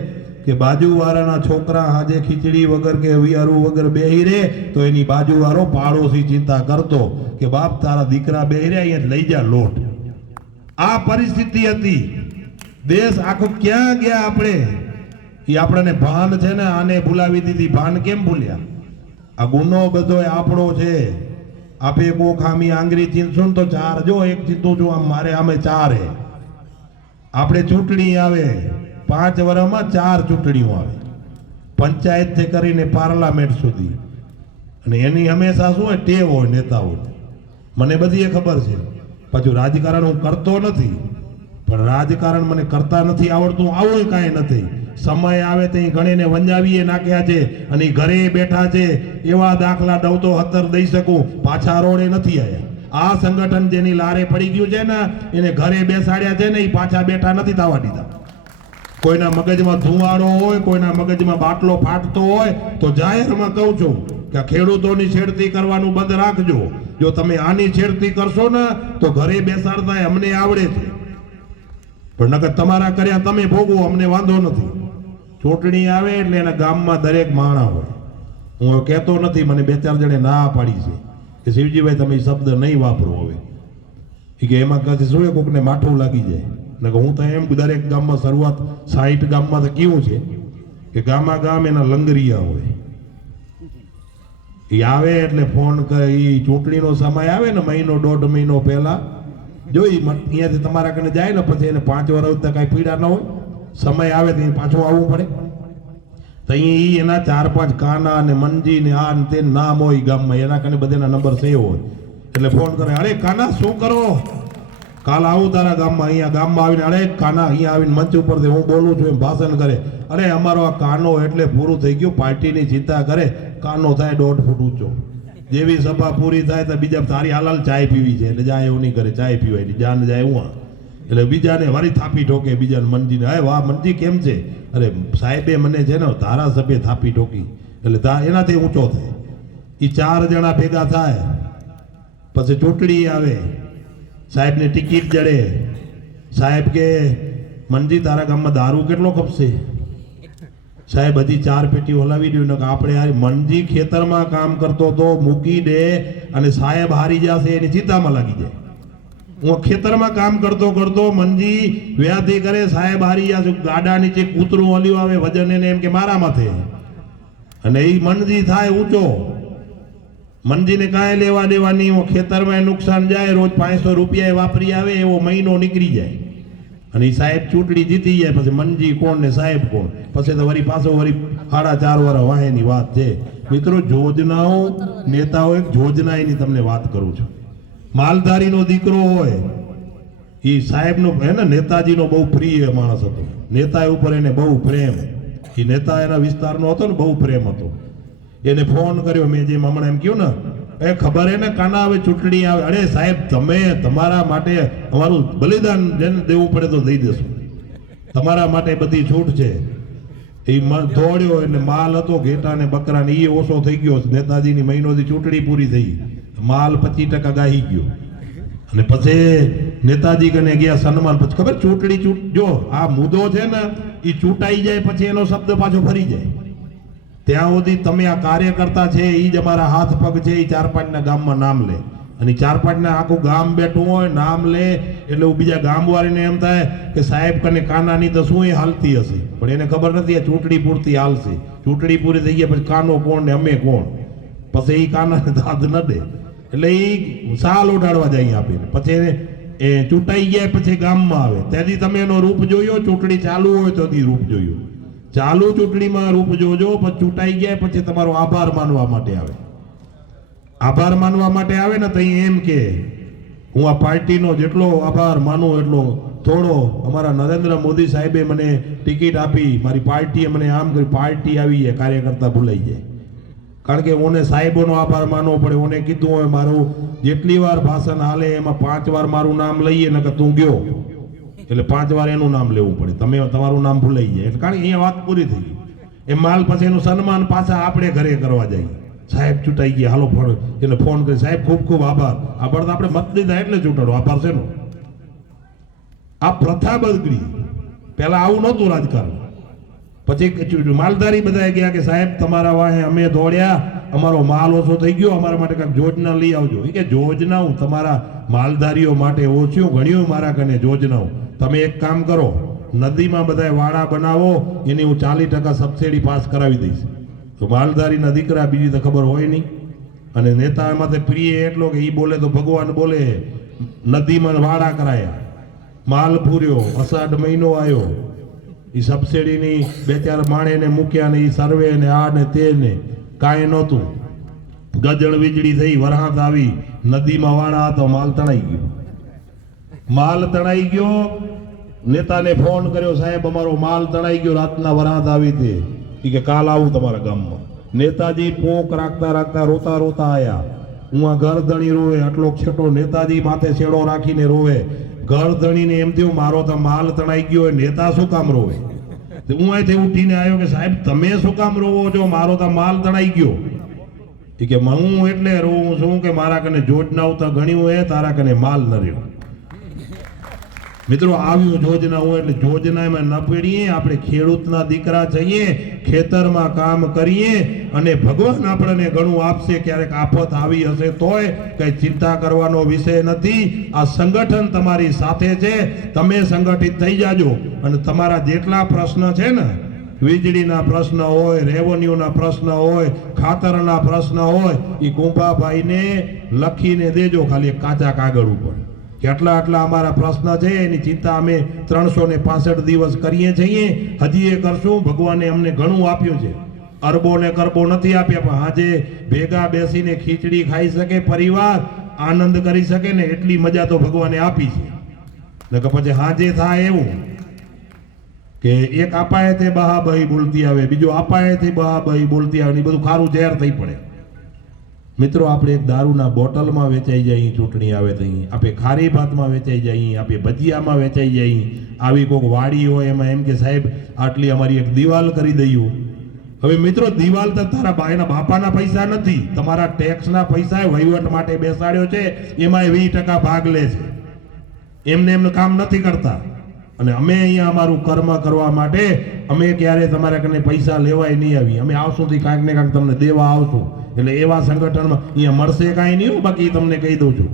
કે બાજુવાળાના છોકરા હાજે ખીચડી વગર કે વિયારું વગર બેહી રહે તો એની બાજુવાળો પાડોશી ચિંતા કરતો કે બાપ તારા દીકરા બેહી રહ્યા અહીંયા લઈ જા લોટ. આ પરિસ્થિતિ હતી. દેશ આખો ક્યાં ગયા આપણે? એ આપણને ભાન છે ને, આને ભૂલાવી દીધી. ભાન કેમ ભૂલ્યા? આ ગુનો બધો આપણો છે. આપે કો ખામી આંગળી ચીંધશું તો 4, જો એક ચીંધું છું આમ મારે આમે 4 હે. આપણે ચૂંટણી આવે 5 વર્ષમાં 4 ચૂંટણીઓ આવે, પંચાયત થી કરીને પાર્લામેન્ટ સુધી. અને એની હંમેશા શું હોય, ટેવ હોય નેતાઓ. મને બધી ખબર છે. પાછું રાજકારણ હું કરતો નથી, પણ રાજકારણ મને કરતા નથી આવડતું, આવું કાંઈ નથી. સમય આવે તો ઘણીને વંજાવીએ નાખ્યા છે, અને ઘરે બેઠા છે. એવા દાખલા દઉં તો 17 દઈ શકું. પાછા રોડે નથી આવ્યા. આ સંગઠન જેની લારે પડી ગયું છે ને, એને ઘરે બેસાડ્યા છે ને, એ પાછા બેઠા નથી થવા દીધા. કોઈના મગજમાં ધુવાડો હોય, કોઈના મગજમાં બાટલો ફાટતો હોય તો જાહેરમાં કહું છું કે આ ખેડૂતોની છેડતી કરવાનું બંધ રાખજો. જો તમે આની છેડતી કરશો ને તો ઘરે બેસાડતા અમને આવડે છે, પણ નકર તમારા કર્યા તમે ભોગવો, અમને વાંધો નથી. ચૂંટણી આવે એટલે એના ગામમાં દરેક માણા હોય. હું હવે કહેતો નથી, મને 2-4 જણે ના પાડી છે કે શિવજીભાઈ તમે ઈ શબ્દ નહીં વાપરો. હવે એ કે એમાં કદાચ શું કોકને માઠું લાગી જાય. હું તો એમ દરેક ગામમાં શરૂઆત 60 ગામમાં તો કેવું છે કે ગામ એના લંગરિયા હોય. એ આવે એટલે ફોન કરે, એ ચૂંટણીનો સમય આવે ને 1.5 મહિનો પહેલા જો અહીંયાથી તમારા કને જાય ને પછી એને 5 વર્ષ કાંઈ પીડા ન હોય, સમય આવે તો પાછું આવવું પડે. તો અહીં એના 4-5 કાના ને મંજી ને આ ને તે નામ હોય ગામમાં, એના કને બધાના નંબર સેવ હોય. એટલે ફોન કરે, અરે કાના શું કરો, કાલ આવું તારા ગામમાં. અહીંયા ગામમાં આવીને અરે કાના અહીંયા આવીને મંચ ઉપરથી હું બોલું છું એમ ભાષણ કરે. અરે અમારો આ કાનો એટલે પૂરું થઈ ગયું, પાર્ટીની ચિંતા કરે, કાનો થાય 1.5 ફૂટ ઊંચો. જેવી સભા પૂરી થાય તો બીજા તારી હાલાલ ચાય પીવી છે એટલે જાય એવું નહીં કરે, ચાય પીવાય જાન જાય હું. એટલે બીજાને વારી થાપી ઠોકે, બીજાને મંજીને, હે વાહ મંજી કેમ છે, અરે સાહેબે મને છે ને ધારાસભ્ય થાપી ઠોકી, એટલે એનાથી ઊંચો થાય. એ 4 જણા ભેગા થાય, પછી ચૂંટણી આવે, સાહેબને ટિકિટ જડે. સાહેબ કે મંજી તારા ગામમાં દારૂ કેટલો ખપશે? સાહેબ હજી 4 પેટી હલાવી દઉં ને આપણે યાર. મંજી ખેતરમાં કામ કરતો તો મૂકી દે અને સાહેબ હારી જશે એની ચિંતામાં લાગી જાય. હું ખેતરમાં કામ કરતો મંજી વ્યાધી કરે, સાહેબ હારી જશે, ગાડા નીચે કૂતરું હલ્યું આવે વજન એને એમ કે મારા માથે, અને એ મંજી થાય ઊંચો. મંજીને કાંઈ લેવા દેવા નહીં, ખેતરમાં નુકસાન જાય, રોજ 500 રૂપિયા વાપરી આવે એવો મહિનો નીકળી જાય. અને એ સાહેબ ચૂંટણી જીતી જાય, પછી મંજી કોણ ને સાહેબ કોણ, પછી તો વળી પાછો વળી 4.5 વર્ષ વાહેની વાત છે. મિત્રો યોજનાઓ નેતાઓ એક યોજના એની તમને વાત કરું છું. માલધારીનો દીકરો હોય એ સાહેબનો હે ને નેતાજીનો બહુ પ્રિય માણસ હતો. નેતા ઉપર એને બહુ પ્રેમ, એ નેતા એના વિસ્તારનો હતો ને બહુ પ્રેમ હતો. એને ફોન કર્યો, મેં જેમ હમણાં એમ કહ્યું ને, એ ખબર હે ને કાના હવે ચૂંટણી આવે, અરે સાહેબ તમે તમારા માટે અમારું બલિદાન જેને દેવું પડે તો દઈ દેશું, તમારા માટે બધી છૂટ છે. એ દોડ્યો એટલે માલ હતો ઘેટા ને બકરા ને એ ઓછો થઈ ગયો. નેતાજીની મહિનોથી ચૂંટણી પૂરી થઈ, માલ 25% ગાહી ગયો. અને પછી નેતાજી કને ગયા સન્માન. પછી ખબર ચૂંટણી જો આ મુદ્દો છે ને એ ચૂંટાઈ જાય પછી એનો શબ્દ પાછો ફરી જાય. ત્યાં સુધી તમે આ કાર્યકર્તા છે એ જ અમારા હાથ પગ છે, એ 4-5 ગામમાં નામ લે, અને 4-5 આખું ગામ બેઠું હોય નામ લે એટલે બીજા ગામવાળીને એમ થાય કે સાહેબ કને કાનાની તો શું એ હાલતી હશે, પણ એને ખબર નથી આ ચૂંટણી પૂરતી હાલશે. ચૂંટણી પૂરી થઈ ગયા પછી કાનો કોણ ને અમે કોણ, પછી એ કાનાને દાદ ન દે એટલે એ સાલ ઉડાડવા જાય આપીને. પછી એ ચૂંટાઈ ગયા પછી ગામમાં આવે ત્યાંથી તમે એનો રૂપ જોયો, ચૂંટણી ચાલુ હોય તો રૂપ જોયો. ચાલુ ચૂંટણીમાં રૂપ જોજો, પછી ચૂંટાઈ ગયા પછી તમારો આભાર માનવા માટે આવે. આભાર માનવા માટે આવે ને તો એમ કે હું આ પાર્ટીનો જેટલો આભાર માનું એટલો થોડો. અમારા નરેન્દ્ર મોદી સાહેબે મને ટિકિટ આપી, મારી પાર્ટીએ મને આમ કરી, પાર્ટી આવી જાય કાર્યકર્તા ભૂલાઈ જાય. કારણ કે ઓને સાહેબોનો આભાર માનવો પડે. ઓને કીધું હોય મારું જેટલી વાર ભાષણ હાલે એમાં 5 વાર મારું નામ લઈએ ને કે તું ગયો એટલે 5 વાર એનું નામ લેવું પડે, તમે તમારું નામ ભૂલાઈ જાય. એટલે કારણ કે અહીંયા વાત પૂરી થઈ ગઈ. એ માલ પછી એનું સન્માન પાછા આપણે ઘરે કરવા જઈએ. સાહેબ ચૂંટાઈ ગયા, હાલો ફોન એટલે ફોન કરી, સાહેબ ખૂબ ખૂબ આભાર. આભાર તો આપણે મત દીધા એટલે ચૂંટાડો, આભાર છે નો. આ પ્રથા બગડી. પહેલા આવું નહોતું રાજકારણ. પછી માલધારી બધા ગયા કે સાહેબ તમારા વાહે અમે દોડ્યા, અમારો માલ ઓછો થઈ ગયો, અમારા માટે કંઈક યોજના લઈ આવજો. એ કે યોજનાઓ તમારા માલધારીઓ માટે ઓછું ઘણ્યું મારા કને યોજનાઓ. તમે એક કામ કરો, નદીમાં બધા વાડા બનાવો, એની હું 40% સબસિડી પાસ કરાવી દઈશ. તો માલધારીના દીકરા બીજી તો ખબર હોય નહીં, અને નેતા એમાં પ્રિય એટલો કે એ બોલે તો ભગવાન બોલે. નદીમાં વાડા કરાયા, માલ પૂર્યો, અષાઢ મહિનો આવ્યો, એ સબસિડીની 2-4 માણેને મૂક્યા ને એ સર્વે ને આ ને તે ને કાંઈ નહોતું. ગજળ વીજળી થઈ, વરસાદ આવી, નદીમાં વાડા હતો, માલ તણાઈ ગયો. માલ તણાઈ ગયો, નેતાને ફોન કર્યો, સાહેબ અમારો માલ તણાઈ ગયો, રાતના વરસાદ આવી તે. એ કે કાલ આવું તમારા ગામમાં. નેતાજી પોક રાખતા રાખતા રોતા રોતા આયા. હું આ ગરધણી રોવે, આટલો છેટો નેતાજી માથે છેડો રાખીને રોવે. ગરધણીને એમ થયું મારો તો માલ તણાઈ ગયો, નેતા શું કામ રોવે? તો હું અહીંથી ઉઠીને આવ્યો કે સાહેબ તમે શું કામ રોવો છો, મારો તો માલ તણાઈ ગયો. એ કે હું એટલે રોવું છું કે મારા કને યોજનાઓ તો ઘણી હોય, તારા કને માલ ન રહ્યો. મિત્રો આવ્યું યોજના હોય એટલે યોજનામાં ન પડીએ. આપણે ખેડૂતના દીકરા જઈએ, ખેતરમાં કામ કરીએ અને ભગવાન આપણને ઘણું આપશે. ક્યારેક આફત આવી હશે તોય કઈ ચિંતા કરવાનો વિષય નથી. આ સંગઠન તમારી સાથે છે. તમે સંગઠિત થઈ જાજો અને તમારા જેટલા પ્રશ્ન છે ને, વીજળીના પ્રશ્ન હોય, રેવન્યુના પ્રશ્ન હોય, ખાતરના પ્રશ્ન હોય, એ કુંભાભાઈને લખીને દેજો ખાલી કાચા કાગળ ઉપર કે આટલા અમારા પ્રશ્ન છે. એની ચિંતા અમે 365 દિવસ કરીએ છીએ, હજી એ કરશું. ભગવાને અમને ઘણું આપ્યું છે, અરબો ને કરબો નથી આપ્યા, પણ આજે ભેગા બેસીને ખીચડી ખાઈ શકે પરિવાર, આનંદ કરી શકે ને એટલી મજા તો ભગવાને આપી છે. ને કે પછી હાજે થાય એવું કે એક આપાએ તે બહાબહી બોલતી આવે, બીજો આપાએ તે બહાબહી બોલતી આવે, ને બધું ખારું ઝેર થઈ પડે. મિત્રો આપણે એક દારૂના બોટલમાં વેચાઈ જાય, ચૂંટણી આવે તો આપણે ખારી ભાતમાં વેચાઈ જાય, આપણે ભજીયામાં વેચાઈ જાય. આવી કોઈક વાડી હોય એમાં એમ કે સાહેબ આટલી અમારી એક દિવાલ કરી દઈએ. હવે મિત્રો દિવાલ તો તારા ભાઈના બાપાના પૈસા નથી, તમારા ટેક્સના પૈસા વહીવટ માટે બેસાડ્યો છે, એમાં 20% ભાગ લે છે. એમને કામ નથી કરતા. અને અમે અહીંયા અમારું કર્મ કરવા માટે અમે ક્યારે તમારા કને પૈસા લેવાય નહીં આવી. અમે આવશું થી કાંઈક ને કાંઈક તમને દેવા આવશું. એટલે એવા સંગઠનમાં અહીંયા મળશે કાંઈ નહીં. બાકી તમને કહી દઉં છું,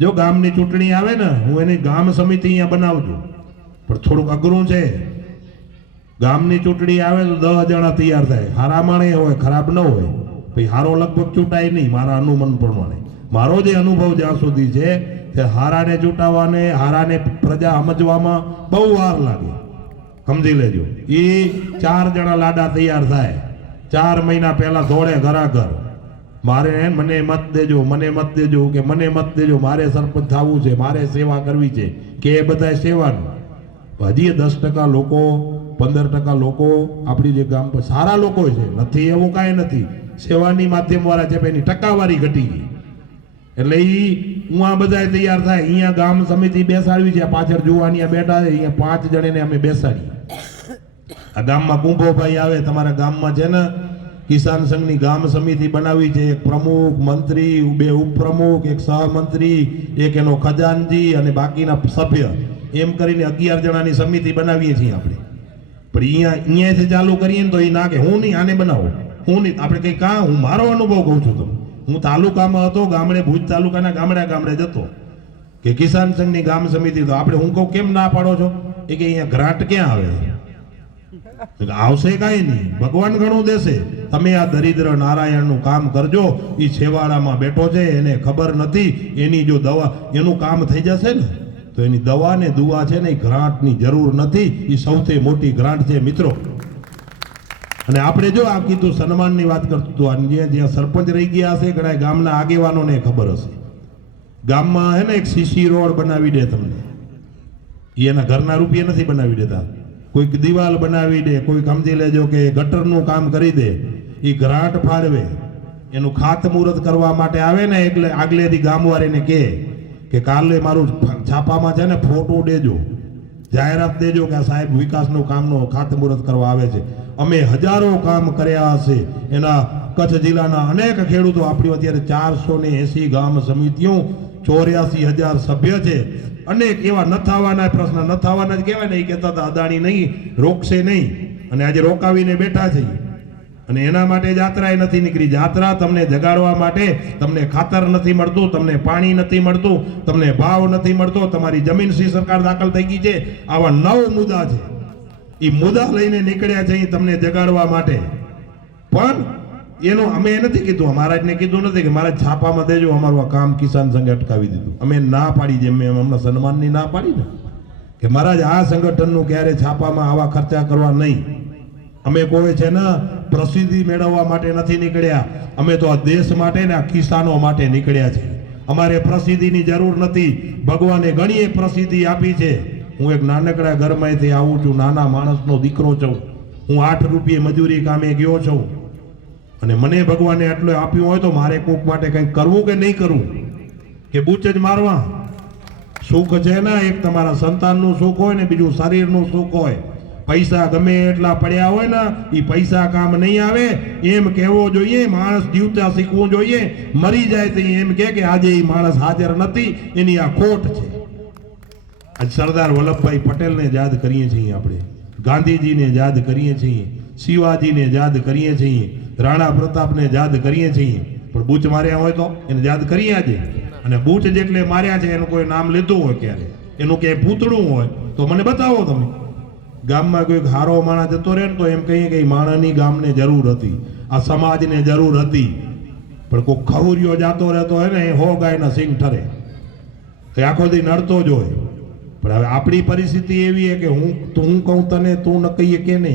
જો ગામની ચૂંટણી આવે ને, હું એની ગામ સમિતિ અહીંયા બનાવજો, પણ થોડુંક અઘરું છે. ગામની ચૂંટણી આવે તો 10 જણા તૈયાર થાય, હારા માણે હોય, ખરાબ ન હોય. ભાઈ હારો લગભગ ચૂંટાય નહીં મારા અનુમાન પ્રમાણે. મારો જે અનુભવ જ્યાં સુધી છે તે હારાને ચૂંટાવાને, હારાને પ્રજા સમજવામાં બહુ વાર લાગે. સમજી લેજો, એ 4 જણા લાડા તૈયાર થાય, 4 મહિના પહેલા દોડે ઘરાઘર, મારે મને મત દેજો, મને મત દેજો, કે મને મત દેજો, મારે સરપંચ થવું છે, મારે સેવા કરવી છે, કે એ બધા સેવાનું. હજી 10% લોકો, 15% લોકો આપણી જે ગામ પર સારા લોકો છે, નથી એવું કાંઈ નથી, સેવાની માધ્યમ વાળા છે, એની ટકાવારી ઘટી ગઈ. એટલે હું આ બધા તૈયાર થાય. અહીંયા ગામ સમિતિ બેસાડવી છે, પાછળ જોવાની બેઠા છે, અહીંયા 5 જણને અમે બેસાડીએ. આ ગામમાં કુંભોભાઈ આવે, તમારા ગામમાં છે ને કિસાન સંઘની ગામ સમિતિ બનાવી છે. એક પ્રમુખ, મંત્રી, 2 ઉપપ્રમુખ, એક સહમંત્રી, એક એનો ખજાનજી અને બાકીના સભ્ય, એમ કરીને 11 જણાની સમિતિ બનાવીએ છીએ આપણે. પણ અહીંયાથી ચાલુ કરીએ ને તો એ ના કે હું નહીં, આને બનાવો, હું નહીં. આપણે કઈ કાં, હું મારો અનુભવ કહું છું તમને. હું તાલુકામાં હતો, ગામડે, ભુજ તાલુકાના ગામડે જતો કે કિસાન સંઘની ગામ સમિતિ, તો આપણે હું કહું કેમ ના પાડો છો? એ કે અહીંયા ગ્રાન્ટ ક્યાં આવે? આવશે કાંઈ નહીં, ભગવાન ઘણું દેશે. તમે આ દરિદ્ર નારાયણનું કામ કરજો. એ છેવાડામાં બેઠો છે, એને ખબર નથી. એની જો દવા, એનું કામ થઈ જશે ને તો એની દવા ને દુવા છે ને, એ ગ્રાન્ટની જરૂર નથી. એ સૌથી મોટી ગ્રાન્ટ છે મિત્રો. અને આપણે જો આ કીધું સન્માનની વાત કરતું હતું, જ્યાં સરપંચ રહી ગયા હશે, ઘણા ગામના આગેવાનોને ખબર હશે. ગામમાં હે ને એક સીસી રોડ બનાવી દે તમને, એના ઘરના રૂપિયા નથી બનાવી દેતા. કોઈક દિવાલ બનાવી દે, કોઈક સમજી લેજો કે ગટરનું કામ કરી દે, એ ગ્રાન્ટ ફાળવે. એનું ખાતમુહૂર્ત કરવા માટે આવે ને, એટલે આગલેથી ગામવાળીને કહે કે કાલે મારું છાપામાં છે ને ફોટો દેજો, જાહેરાત દેજો કે આ સાહેબ વિકાસનું કામનો ખાતમુહૂર્ત કરવા આવે છે. અમે હજારો કામ કર્યા હશે. એના કચ્છ જિલ્લાના અનેક ખેડૂતો, આપણી અત્યારે 480 ગામ સમિતિઓ, 84,000 સભ્ય છે. અનેક એવા ન થવાના પ્રશ્ન, ન થવાના જ કહેવાય ને, એ કહેતા હતા અદાણી નહીં, રોકશે નહીં, અને આજે રોકાવીને બેઠા છે. અને એના માટે જાત્રા નથી નીકળી. જાત્રા તમને જગાડવા માટે. તમને ખાતર નથી મળતું, તમને પાણી નથી મળતું, તમને ભાવ નથી મળતો, તમારી જમીન સી સરકાર દાખલ થઈ ગઈ છે. આવા 9 મુદ્દા છે. એ મુદ્દા લઈને નીકળ્યા છે તમને જગાડવા માટે. પણ એનું અમે નથી કીધું, મહારાજને કીધું નથી કે મહારાજ છાપામાં દેજો, અમારું આ કામ કિસાન સંઘે અટકાવી દીધું. અમે ના પાડી, જેમ મેં હમણાં સન્માનની ના પાડી ને, કે મહારાજ આ સંગઠનનું ક્યારે છાપામાં આવા ખર્ચા કરવા નહીં. અમે કોઈ છે ને પ્રસિદ્ધિ મેળવવા માટે નથી નીકળ્યા. અમે તો આ દેશ માટે ને આ કિસાનો માટે નીકળ્યા છે. અમારે પ્રસિદ્ધિની જરૂર નથી. ભગવાને ઘણી પ્રસિદ્ધિ આપી છે. હું એક નાનકડા ઘરમાંથી આવું છું, નાના માણસનો દીકરો છું. હું 8 રૂપિયે મજૂરી કામે ગયો છું, અને મને ભગવાને આટલું આપ્યું હોય તો મારે કોક માટે કંઈક કરવું કે નહીં કરવું, કે બૂચ જ મારવા? સુખ છે ને, એક તમારા સંતાનનું સુખ હોય ને, બીજું શરીરનું સુખ હોય. પૈસા ગમે એટલા પડ્યા હોય ને એ પૈસા કામ નહીં આવે એમ કહેવો જોઈએ. માણસ જીવતા શીખવું જોઈએ. મરી જાય તો એમ કે આજે એ માણસ હાજર નથી, એની આ ખોટ છે. આજ સરદાર વલ્લભભાઈ પટેલને યાદ કરીએ છીએ, આપણે ગાંધીજીને યાદ કરીએ છીએ, શિવાજીને યાદ કરીએ છીએ, રાણા પ્રતાપને યાદ કરીએ છીએ. પણ બૂચ માર્યા હોય તો એને યાદ કરીએ આજે? અને બૂચ જેટલે માર્યા છે એનું કોઈ નામ લીધું હોય ક્યારે, એનું ક્યાંય પૂતળું હોય તો મને બતાવો તમે. ગામમાં કોઈ હારો માણસ જતો રહે ને તો એમ કહીએ કે માણસની ગામને જરૂર હતી, આ સમાજને જરૂર હતી. પણ કોઈ ખવરિયો જાતો રહેતો હોય ને એ હો ગાયના સિંગ ઠરે, એ આખો દી નડતો જ હોય. પણ હવે આપણી પરિસ્થિતિ એવી છે કે હું કહું તને, તું ન કહીએ કે ને.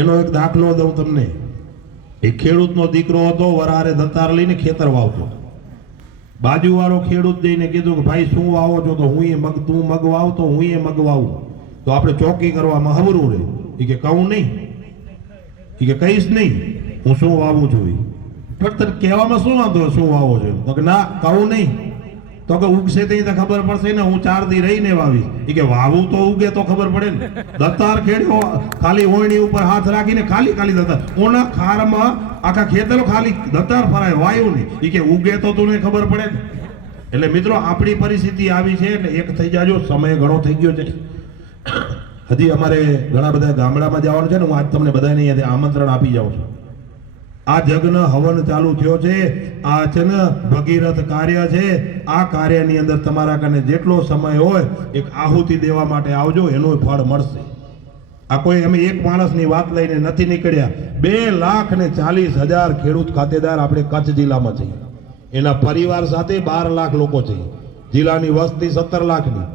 એનો એક દાખલો દઉં તમને. એક ખેડૂતનો દીકરો હતો, વરારે દતાર લઈને ખેતર વાવતો. બાજુવાળો ખેડૂત જઈને કીધું કે ભાઈ શું વાવો છો? તો હું એ મગ, તું મગ વાવ તો હું એ મગ વાવું, તો આપણે ચોકી કરવામાં હબરું રહે. એ કે કહું નહીં, એ કે કહીશ નહીં હું શું વાવું છું. પણ તને કહેવામાં શું વાંધો શું વાવો છો? તો કે ના કહું નહીં. તો કે ઉગશે તો ખબર પડશે ને, હું 4 દી રહીને વાવીશ. એ કે વાવું તો ઉગે તો ખબર પડે ને. દતાર ખેડ્યો, ખાલી ઓયણી ઉપર હાથ રાખીને ખાલી દતાર, ઓના ખારમાં આખા ખેતરો ખાલી દતાર ફરાય, વાયુ નહીં. એ કે ઉગે તો તુને ખબર પડે ને. એટલે મિત્રો આપણી પરિસ્થિતિ આવી છે એટલે એક થઈ જાજો. સમય ઘણો થઈ ગયો છે. હજી અમારે ઘણા બધા ગામડામાં જવાનું છે ને. હું આજ તમને બધાને અહીંયાથી આમંત્રણ આપી જાઉં છું. આ જગ્ન હવન ચાલુ થયો છે, આ છે ને ભગીરથ કાર્ય છે. આ કાર્યની અંદર તમારા કને જેટલો સમય હોય એક આહુતિ દેવા માટે આવજો, એનું ફળ મળશે. આ કોઈ અમે એક માણસની વાત લઈને નથી નીકળ્યા. 2,40,000 ખેડૂત ખાતેદાર આપણે કચ્છ જિલ્લામાં છીએ. એના પરિવાર સાથે 12 લાખ લોકો છે. જિલ્લાની વસ્તી 17 લાખની.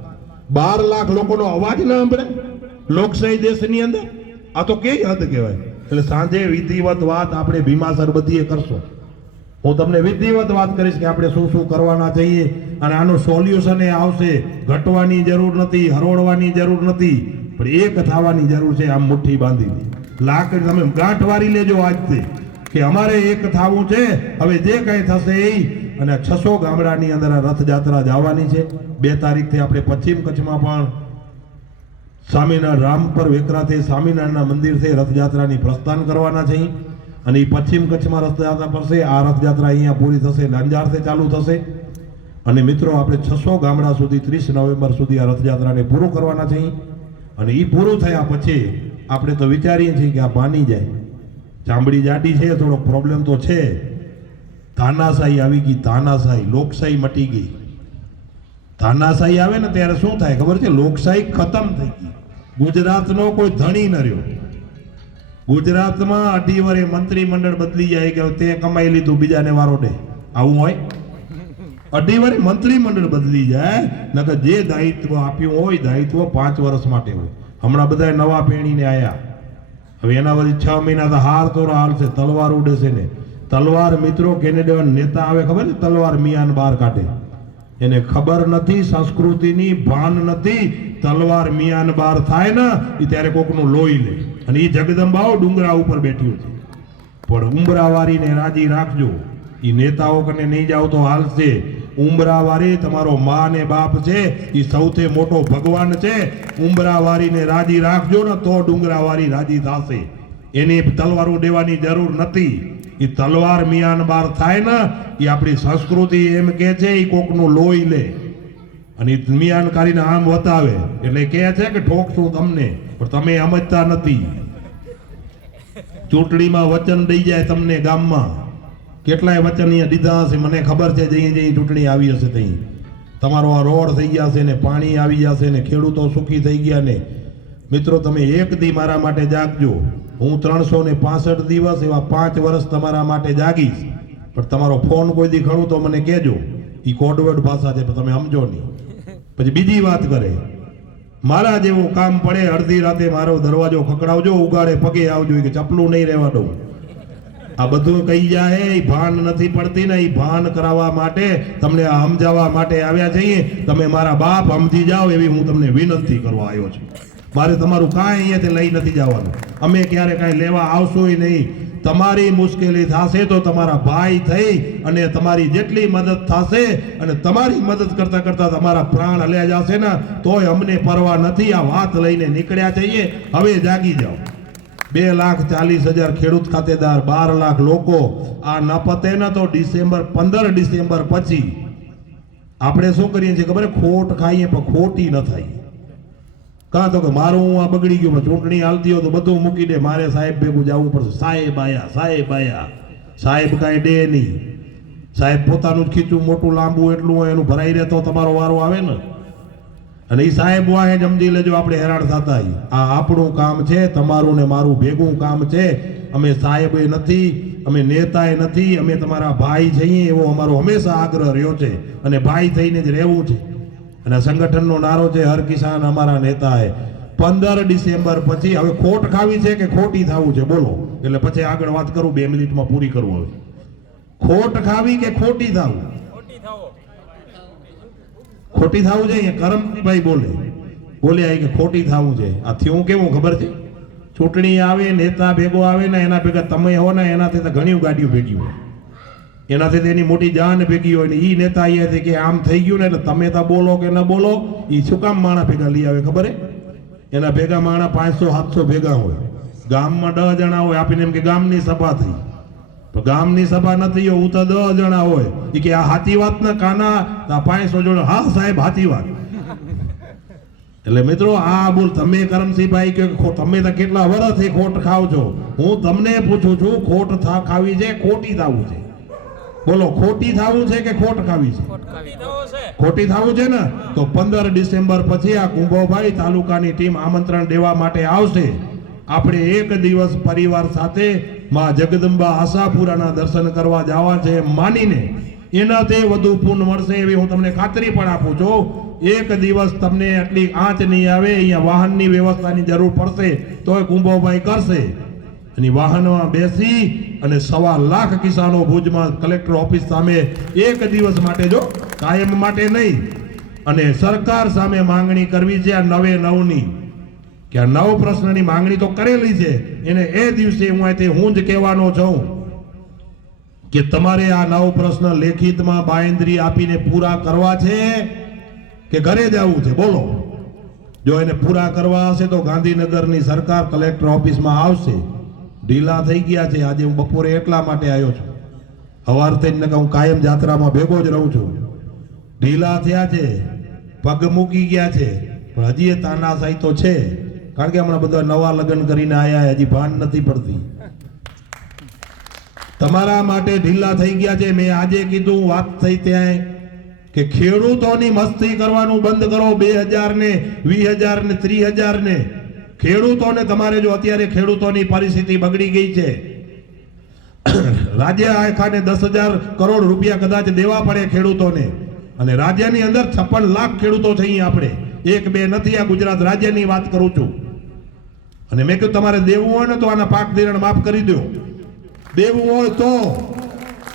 12 લાખ લોકોનો અવાજ ના સાંભળે લોકશાહી દેશની અંદર? આ તો કેવી હદ કહેવાય. એટલે સાંજે વિધિવત વાત આપણે ભીમાસર બધીએ કરશું. હું તમને વિધિવત વાત કરીશ કે આપણે શું શું કરવાના છીએ અને આનું સોલ્યુશન એ આવશે. ઘટવાની જરૂર નથી, હરોળવાની જરૂર નથી, પણ એક થવાની જરૂર છે. આમ મુઠ્ઠી બાંધી લાકડી તમે ગાંઠ વારી લેજો આજથી કે અમારે એક થવું છે. હવે જે કંઈ થશે એ. અને 600 ગામડાની અંદર રથયાત્રા જવાની છે. 2 તારીખથી આપણે પશ્ચિમ કચ્છમાં પણ સ્વામિનારાયણ રામપર વેકરાથી સ્વામિનારાયણના મંદિરથી રથયાત્રાની પ્રસ્થાન કરવાના છે. અને એ પશ્ચિમ કચ્છમાં રથયાત્રા પડશે. આ રથયાત્રા અહીંયા પૂરી થશે, અંજારથી ચાલુ થશે. અને મિત્રો આપણે 600 ગામડા સુધી 30 નવેમ્બર સુધી આ રથયાત્રાને પૂરું કરવાના છે. અને એ પૂરું થયા પછી આપણે તો વિચારીએ છીએ કે આ પાની જાય, ચામડી જાડી છે, થોડો પ્રોબ્લેમ તો છે. તાનાશાહી આવી ગઈ, તાનાશાહી, લોકશાહી મટી ગઈ. તાનાશાહી આવે ને ત્યારે શું થાય ખબર છે? લોકશાહી ખતમ થઈ ગઈ. ગુજરાતનો કોઈ ધણી ન રહ્યો. ગુજરાતમાં 2.5 વર્ષે મંત્રીમંડળ બદલી જાય કે તે કમાઈ લીધું બીજાને વારો દે, આવું હોય? 2.5 વર્ષે મંત્રીમંડળ બદલી જાય, નકર જે દાયિત્વ આપ્યું હોય દાયિત્વ 5 વર્ષ માટે હોય. હમણાં બધા નવા પેણીને આયા, હવે એના વળી 6 મહિના તો હાર તોરો હાલશે, તલવાર ઉડેશે ને. તલવાર મિત્રો કેનેડા નેતા આવે ખબર છે? તલવાર મિયાન બહાર કાઢે. એને ખબર નથી, સંસ્કૃતિની ભાન નથી. તલવાર મિયાન બાર થાય ને એ ત્યારે કોકનું લોહી લે. અને એ જગદંબાઓ ડુંગરા ઉપર બેઠ્યું છે. પણ ઉંબરાવારીને રાજી રાખજો. એ નેતાઓ કને નહીં જાવ તો હાલશે. ઉંબરાવારી તમારો મા ને બાપ છે, એ સૌથી મોટો ભગવાન છે. ઉંબરાવારીને રાજી રાખજો ને તો ડુંગરાવારી રાજી થશે. એની તલવારો દેવાની જરૂર નથી. એ તલવાર મિયાન બાર થાય ને એ આપણી સંસ્કૃતિ એમ કે છે એ કોકનું લોહી લે અને મિયાન કાઢીને આમ વતાવે એટલે કહે છે કે ઠોકશું તમને, પણ તમે સમજતા નથી. ચૂંટણીમાં વચન દઈ જાય તમને. ગામમાં કેટલાય વચન અહીંયા દીધા હશે, મને ખબર છે. જઈ ચૂંટણી આવી હશે ત્યાં તમારો આ રોડ થઈ ગયા છે ને, પાણી આવી જશે ને, ખેડૂતો સુખી થઈ ગયા ને. મિત્રો તમે એક દી મારા માટે જાગજો. હું 365 દિવસ એવા 5 વર્ષ તમારા માટે જાગીશ. પણ તમારો ફોન કોઈ દી ખણું તો મને કહેજો. એ કોડવર્ડ ભાષા છે, પણ તમે સમજો નહીં. પછી બીજી વાત કરે, મારા જેવું કામ પડે અડધી રાતે મારો દરવાજો ખકડાવજો, ઉગાડે પગે આવજો, કે ચપલું નહીં રહેવા દઉં. આ બધું કહી જાય, એ ભાન નથી પડતી ને. એ ભાન કરાવવા માટે તમને આ સમજાવવા માટે આવ્યા છીએ. તમે મારા બાપ સમજી જાઓ એવી હું તમને વિનંતી કરવા આવ્યો છું. મારે તમારું કાંઈ અહીંયાથી લઈ નથી જવાનું. અમે ક્યારે કાંઈ લેવા આવશું નહીં. તમારી મુશ્કેલી થશે તો તમારા ભાઈ થઈ અને તમારી જેટલી મદદ થશે અને તમારી મદદ કરતા કરતા તમારા પ્રાણ હલ્યા જશે ને તોય અમને પરવા નથી. આ વાત લઈને નીકળ્યા છીએ. હવે જાગી જાઓ. 2,40,000 ખેડૂત ખાતેદાર, 12 લાખ લોકો. આ ન પતે ને તો 15 ડિસેમ્બર પછી આપણે શું કરીએ છીએ ખબર? ખોટ ખાઈએ પણ ખોટી ન થાય. કાં તો કે મારું આ બગડી ગયું, ચૂંટણી હાલતી હોય તો બધું મૂકી દે, મારે સાહેબ ભેગું જવું પડશે. સાહેબ આયા, સાહેબ આયા. સાહેબ કાંઈ દે નહીં. સાહેબ પોતાનું જ ખીચું મોટું લાંબુ એટલું હોય એનું ભરાઈ રહે તો તમારો વારો આવે ને. અને એ સાહેબ વાહે સમજી લેજો આપણે હેરાન થતા. આ આપણું કામ છે, તમારું ને મારું ભેગું કામ છે. અમે સાહેબ નથી, અમે નેતાએ નથી, અમે તમારા ભાઈ છીએ એવો અમારો હંમેશા આગ્રહ રહ્યો છે અને ભાઈ થઈને જ રહેવું છે. અને સંગઠનનો નારો છે હર કિસાન અમારા નેતા હે. 15 ડિસેમ્બર પછી હવે ખોટ ખાવી છે કે ખોટી થવું છે બોલો, એટલે પછી આગળ વાત કરું. 2 મિનિટમાં પૂરી કરું. હવે ખોટ ખાવી કે ખોટી થવું? ખોટી થવું છે. અહીંયા કરમભાઈ બોલ્યા કે ખોટી થવું છે. આ થયું કેવું ખબર છે? ચૂંટણી આવે, નેતા ભેગો આવે ને એના ભેગા તમે હો ને એનાથી તો ઘણી ગાડીઓ ભેગી હોય, એનાથી તેની મોટી જાન ભેગી હોય ને ઈ નેતા અહીંયાથી કે આમ થઈ ગયું ને એટલે તમે તો બોલો કે ન બોલો. ઈ શું કામ માણા ભેગા લઈ આવે ખબર હે? એના ભેગા માણા 500-700 ભેગા હોય. ગામમાં 10 જણા હોય. આપીને એમ કે ગામની સભા થઈ, તો ગામની સભા નથી હોય, હું તો 10 જણા હોય. ઈ કે આ સાચી વાત ને કાના? 500 જણા હા સાહેબ સાચી વાત. એટલે મિત્રો આ બોલ તમે કરમસિંહભાઈ કે તમે તો કેટલા વર્ષથી ખોટ ખાવ છો. હું તમને પૂછું છું, ખોટ ખાવી છે ખોટી થવું છે? બોલો, ખોટી થવું છે કે ખોટ ખાવી છે? ખોટી થવું છે ને તો 15 ડિસેમ્બર પછી આ કુંભોભાઈ તાલુકાની ટીમ આમંત્રણ દેવા માટે આવશે. આપણે એક દિવસ પરિવાર સાથે માં જગદંબા આશાપુરાના દર્શન કરવા જવા છે માનીને એનાથી વધુ પુણ્ય મળશે એવી હું તમને ખાતરી પણ આપું છું. એક દિવસ તમને આટલી આંચ નહીં આવે. અહીંયા વાહનની વ્યવસ્થાની જરૂર પડશે તોય કુંભોભાઈ કરશે. અને વાહનમાં બેસી અને 1.25 લાખ કિસાનો ભુજમાં કલેક્ટર ઓફિસ સામે એક દિવસ માટે, જો કાયમ માટે નહીં, અને સરકાર સામે માંગણી કરવી છે આ 9/9ની કે આ 9 પ્રશ્નની માંગણી તો કરેલી છે. એને એ દિવસે હું જ કહેવાનો છું કે તમારે આ 9 પ્રશ્ન લેખિતમાં બાંયધરી આપીને પૂરા કરવા છે કે ઘરે જવું છે બોલો. જો એને પૂરા કરવા હશે તો ગાંધીનગરની સરકાર કલેક્ટર ઓફિસમાં આવશે. ઢીલા થઈ ગયા છે. આજે હું બપોરે એટલા માટે આવ્યો છું, સવારથી જ હું કાયમ જાત્રામાં ભેગો જ રહું છું. ઢીલા થયા છે, પગ મૂકી ગયા છે, પણ હજી એ તાનાશાહી તો છે. કારણ કે હમણાં બધા નવા લગ્ન કરીને આયા, હજી ભાન નથી પડતી. તમારા માટે ઢીલા થઈ ગયા છે. મેં આજે કીધું, વાત થઈ ત્યાં કે ખેડૂતોની મસ્તી કરવાનું બંધ કરો. 2,000 ને 20,000 ને 30,000 ને ખેડૂતોને તમારે જો અત્યારે ખેડૂતોની પરિસ્થિતિ બગડી ગઈ છે. રાજ્ય આખાને 10,000 કરોડ રૂપિયા કદાચ દેવા પડે ખેડૂતોને, અને રાજ્યની અંદર 56 લાખ ખેડૂતો છે. અહીં આપણે 1-2 નથી, આ ગુજરાત રાજ્યની વાત કરું છું. અને મેં કહ્યું તમારે દેવું હોય ને તો આના પાક ધિરાણ માફ કરી દો. દેવું હોય તો,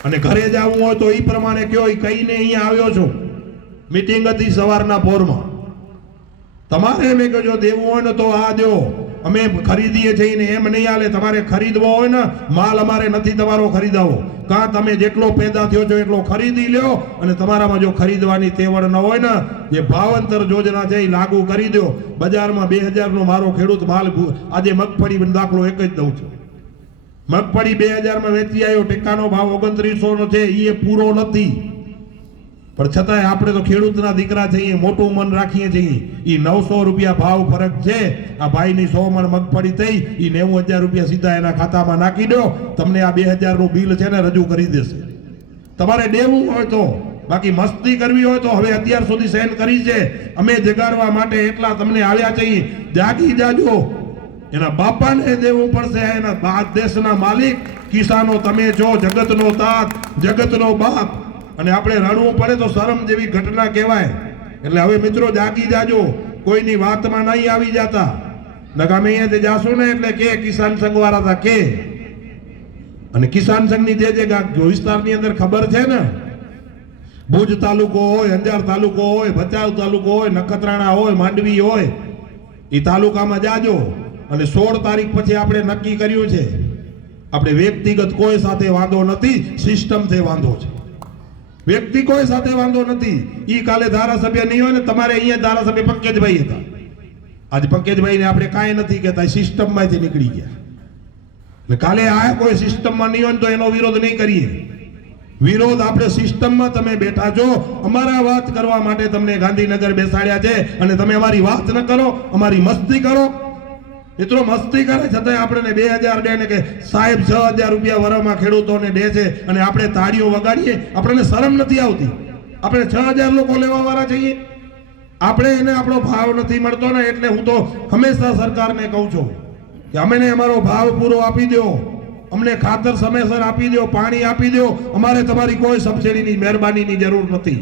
અને ઘરે જવું હોય તો એ પ્રમાણે કયો. એ કહીને અહીંયા આવ્યો છું. મીટિંગ હતી સવારના પોરમાં. તમારે મેં કહ્યું દેવું હોય ને તો આ દો, અમે ખરીદીએ છીએ ને એમ નહીં હાલે. તમારે ખરીદવો હોય ને માલ અમારે નથી તમારો ખરીદાવો. કાં તમે જેટલો પેદા થયો છો એટલો ખરીદી લ્યો, અને તમારામાં જો ખરીદવાની તેવડ ન હોય ને જે ભાવાંતર યોજના છે એ લાગુ કરી દો. બજારમાં 2,000 નો મારો ખેડૂત માલ, આજે મગફળી દાખલો એક જ દઉં છું. મગફળી 2,000 માં વેચી આવ્યો, ટેકાનો ભાવ 2900 નો છે. એ પૂરો નથી, પણ છતાંય આપણે તો ખેડૂતના દીકરા છીએ, મોટું મન રાખીએ છીએ. એ 900 રૂપિયા ભાવ ફરક છે. આ ભાઈની 100 મણ મગફળી થઈ, એ 90,000 રૂપિયા સીધા એના ખાતામાં નાખી દો. તમને આ 2,000 નું બિલ છે ને રજૂ કરી દેશે. તમારે દેવું હોય તો. બાકી મસ્તી કરવી હોય તો હવે અત્યાર સુધી સહન કરી છે. અમે જગાડવા માટે એટલા તમને આવ્યા છીએ. જાગી જાજો. એના બાપાને દેવું પડશે. એના દેશના માલિક કિસાનો તમે છો, જગતનો તાત, જગતનો બાપ. અને આપણે રડવું પડે તો શરમ જેવી ઘટના કહેવાય. એટલે હવે મિત્રો જાગી જાજો, કોઈની વાતમાં નહીં આવી જતા. નકામે અહીંયાથી જાશું ને એટલે કે કિસાન સંઘ વાળા હતા કે, અને કિસાન સંઘની જે વિસ્તારની અંદર ખબર છે ને, ભુજ તાલુકો હોય, અંજાર તાલુકો હોય, ભચાઉ તાલુકો હોય, નખત્રાણા હોય, માંડવી હોય, એ તાલુકામાં જાજો અને 16 તારીખ પછી આપણે નક્કી કર્યું છે આપણે વ્યક્તિગત કોઈ સાથે વાંધો નથી, સિસ્ટમથી વાંધો છે. વ્યક્તિ કોઈ સાથે વાંધો નથી. ઈ કાલે ધારાસભ્ય નહીં હોય ને તમારે અહીંયા ધારાસભ્ય પંકજભાઈ હતા. આજે પંકજભાઈને આપણે કાંઈ નથી કહેતા, સિસ્ટમમાંથી નીકળી ગયા. ને કાલે આ કોઈ સિસ્ટમમાં નહીં હોય તો એનો વિરોધ નહીં કરીએ. વિરોધ આપણે સિસ્ટમમાં તમે બેઠા છો, અમારા વાત કરવા માટે તમને ગાંધીનગર બેસાડ્યા છે અને તમે અમારી વાત ન કરો, અમારી મસ્તી કરો. મિત્રો મસ્તી કરે છતાં આપણે 2000 દે ને કે સાહેબ 6000 રૂપિયા વરમાં ખેડૂતોને દે છે અને આપણે તાળીઓ વગાડીએ. આપણને શરમ નથી આવતી? આપણે 6000 લોકો લેવા વાળા છીએ. આપણે એને આપણો ભાવ નથી મળતો ને એટલે હું તો હંમેશા સરકારને કહું છું કે અમને અમારો ભાવ પૂરો આપી દો, અમને ખાતર સમયસર આપી દો, પાણી આપી દો. અમારે તમારી કોઈ સબસિડીની મહેરબાનીની જરૂર નથી.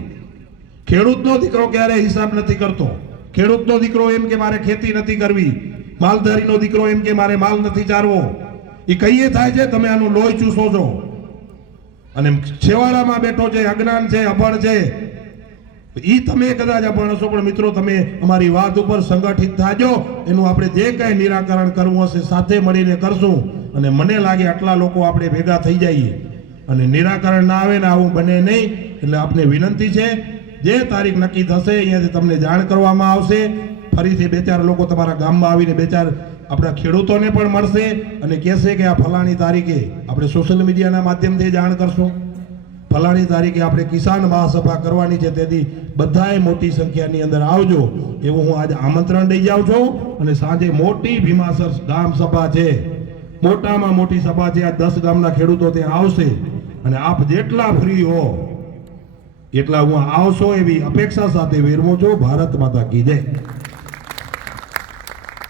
ખેડૂતનો દીકરો ક્યારે હિસાબ નથી કરતો. ખેડૂતનો દીકરો એમ કે મારે ખેતી નથી કરવી, માલધારીનો દીકરો એમ કે મારે માલ નથી ચારવો. એ કહીએ થાય છે તમે આનું લોહી ચૂસો છો અને છેવાડામાં બેઠો છે, અજ્ઞાન છે, અભણ છે. ઈ તમે કદાચ અભણ હશો પણ મિત્રો તમે અમારી વાત ઉપર સંગઠિત થાજો. એનું આપણે જે કાંઈ નિરાકરણ કરવું હશે સાથે મળીને કરશું. અને મને લાગે આટલા લોકો આપણે ભેગા થઈ જઈએ અને નિરાકરણ ના આવે ને આવું બને નહીં. એટલે આપને વિનંતી છે જે તારીખ નક્કી થશે અહીંયાથી તમને જાણ કરવામાં આવશે. ફરીથી 2-4 લોકો તમારા ગામમાં આવીને 2-4 આપણા ખેડૂતોને પણ મળશે અને કહેશે કે આ ફલાણી તારીખે આપણે સોશિયલ મીડિયાના માધ્યમથી જાણ કરશું. ફલાણી તારીખે આપણે કિસાન મહાસભા કરવાની છે, તેથી બધાએ મોટી સંખ્યાની અંદર આવજો એવું હું આજે આમંત્રણ દઈ જાઉં છું. અને સાંજે મોટી ભીમાસર ગામ સભા છે, મોટામાં મોટી સભા છે. આ 10 ગામના ખેડૂતો ત્યાં આવશે અને આપ જેટલા ફ્રી હો એટલા હું આવશો એવી અપેક્ષા સાથે વિરમું છું. ભારત માતા કી જય.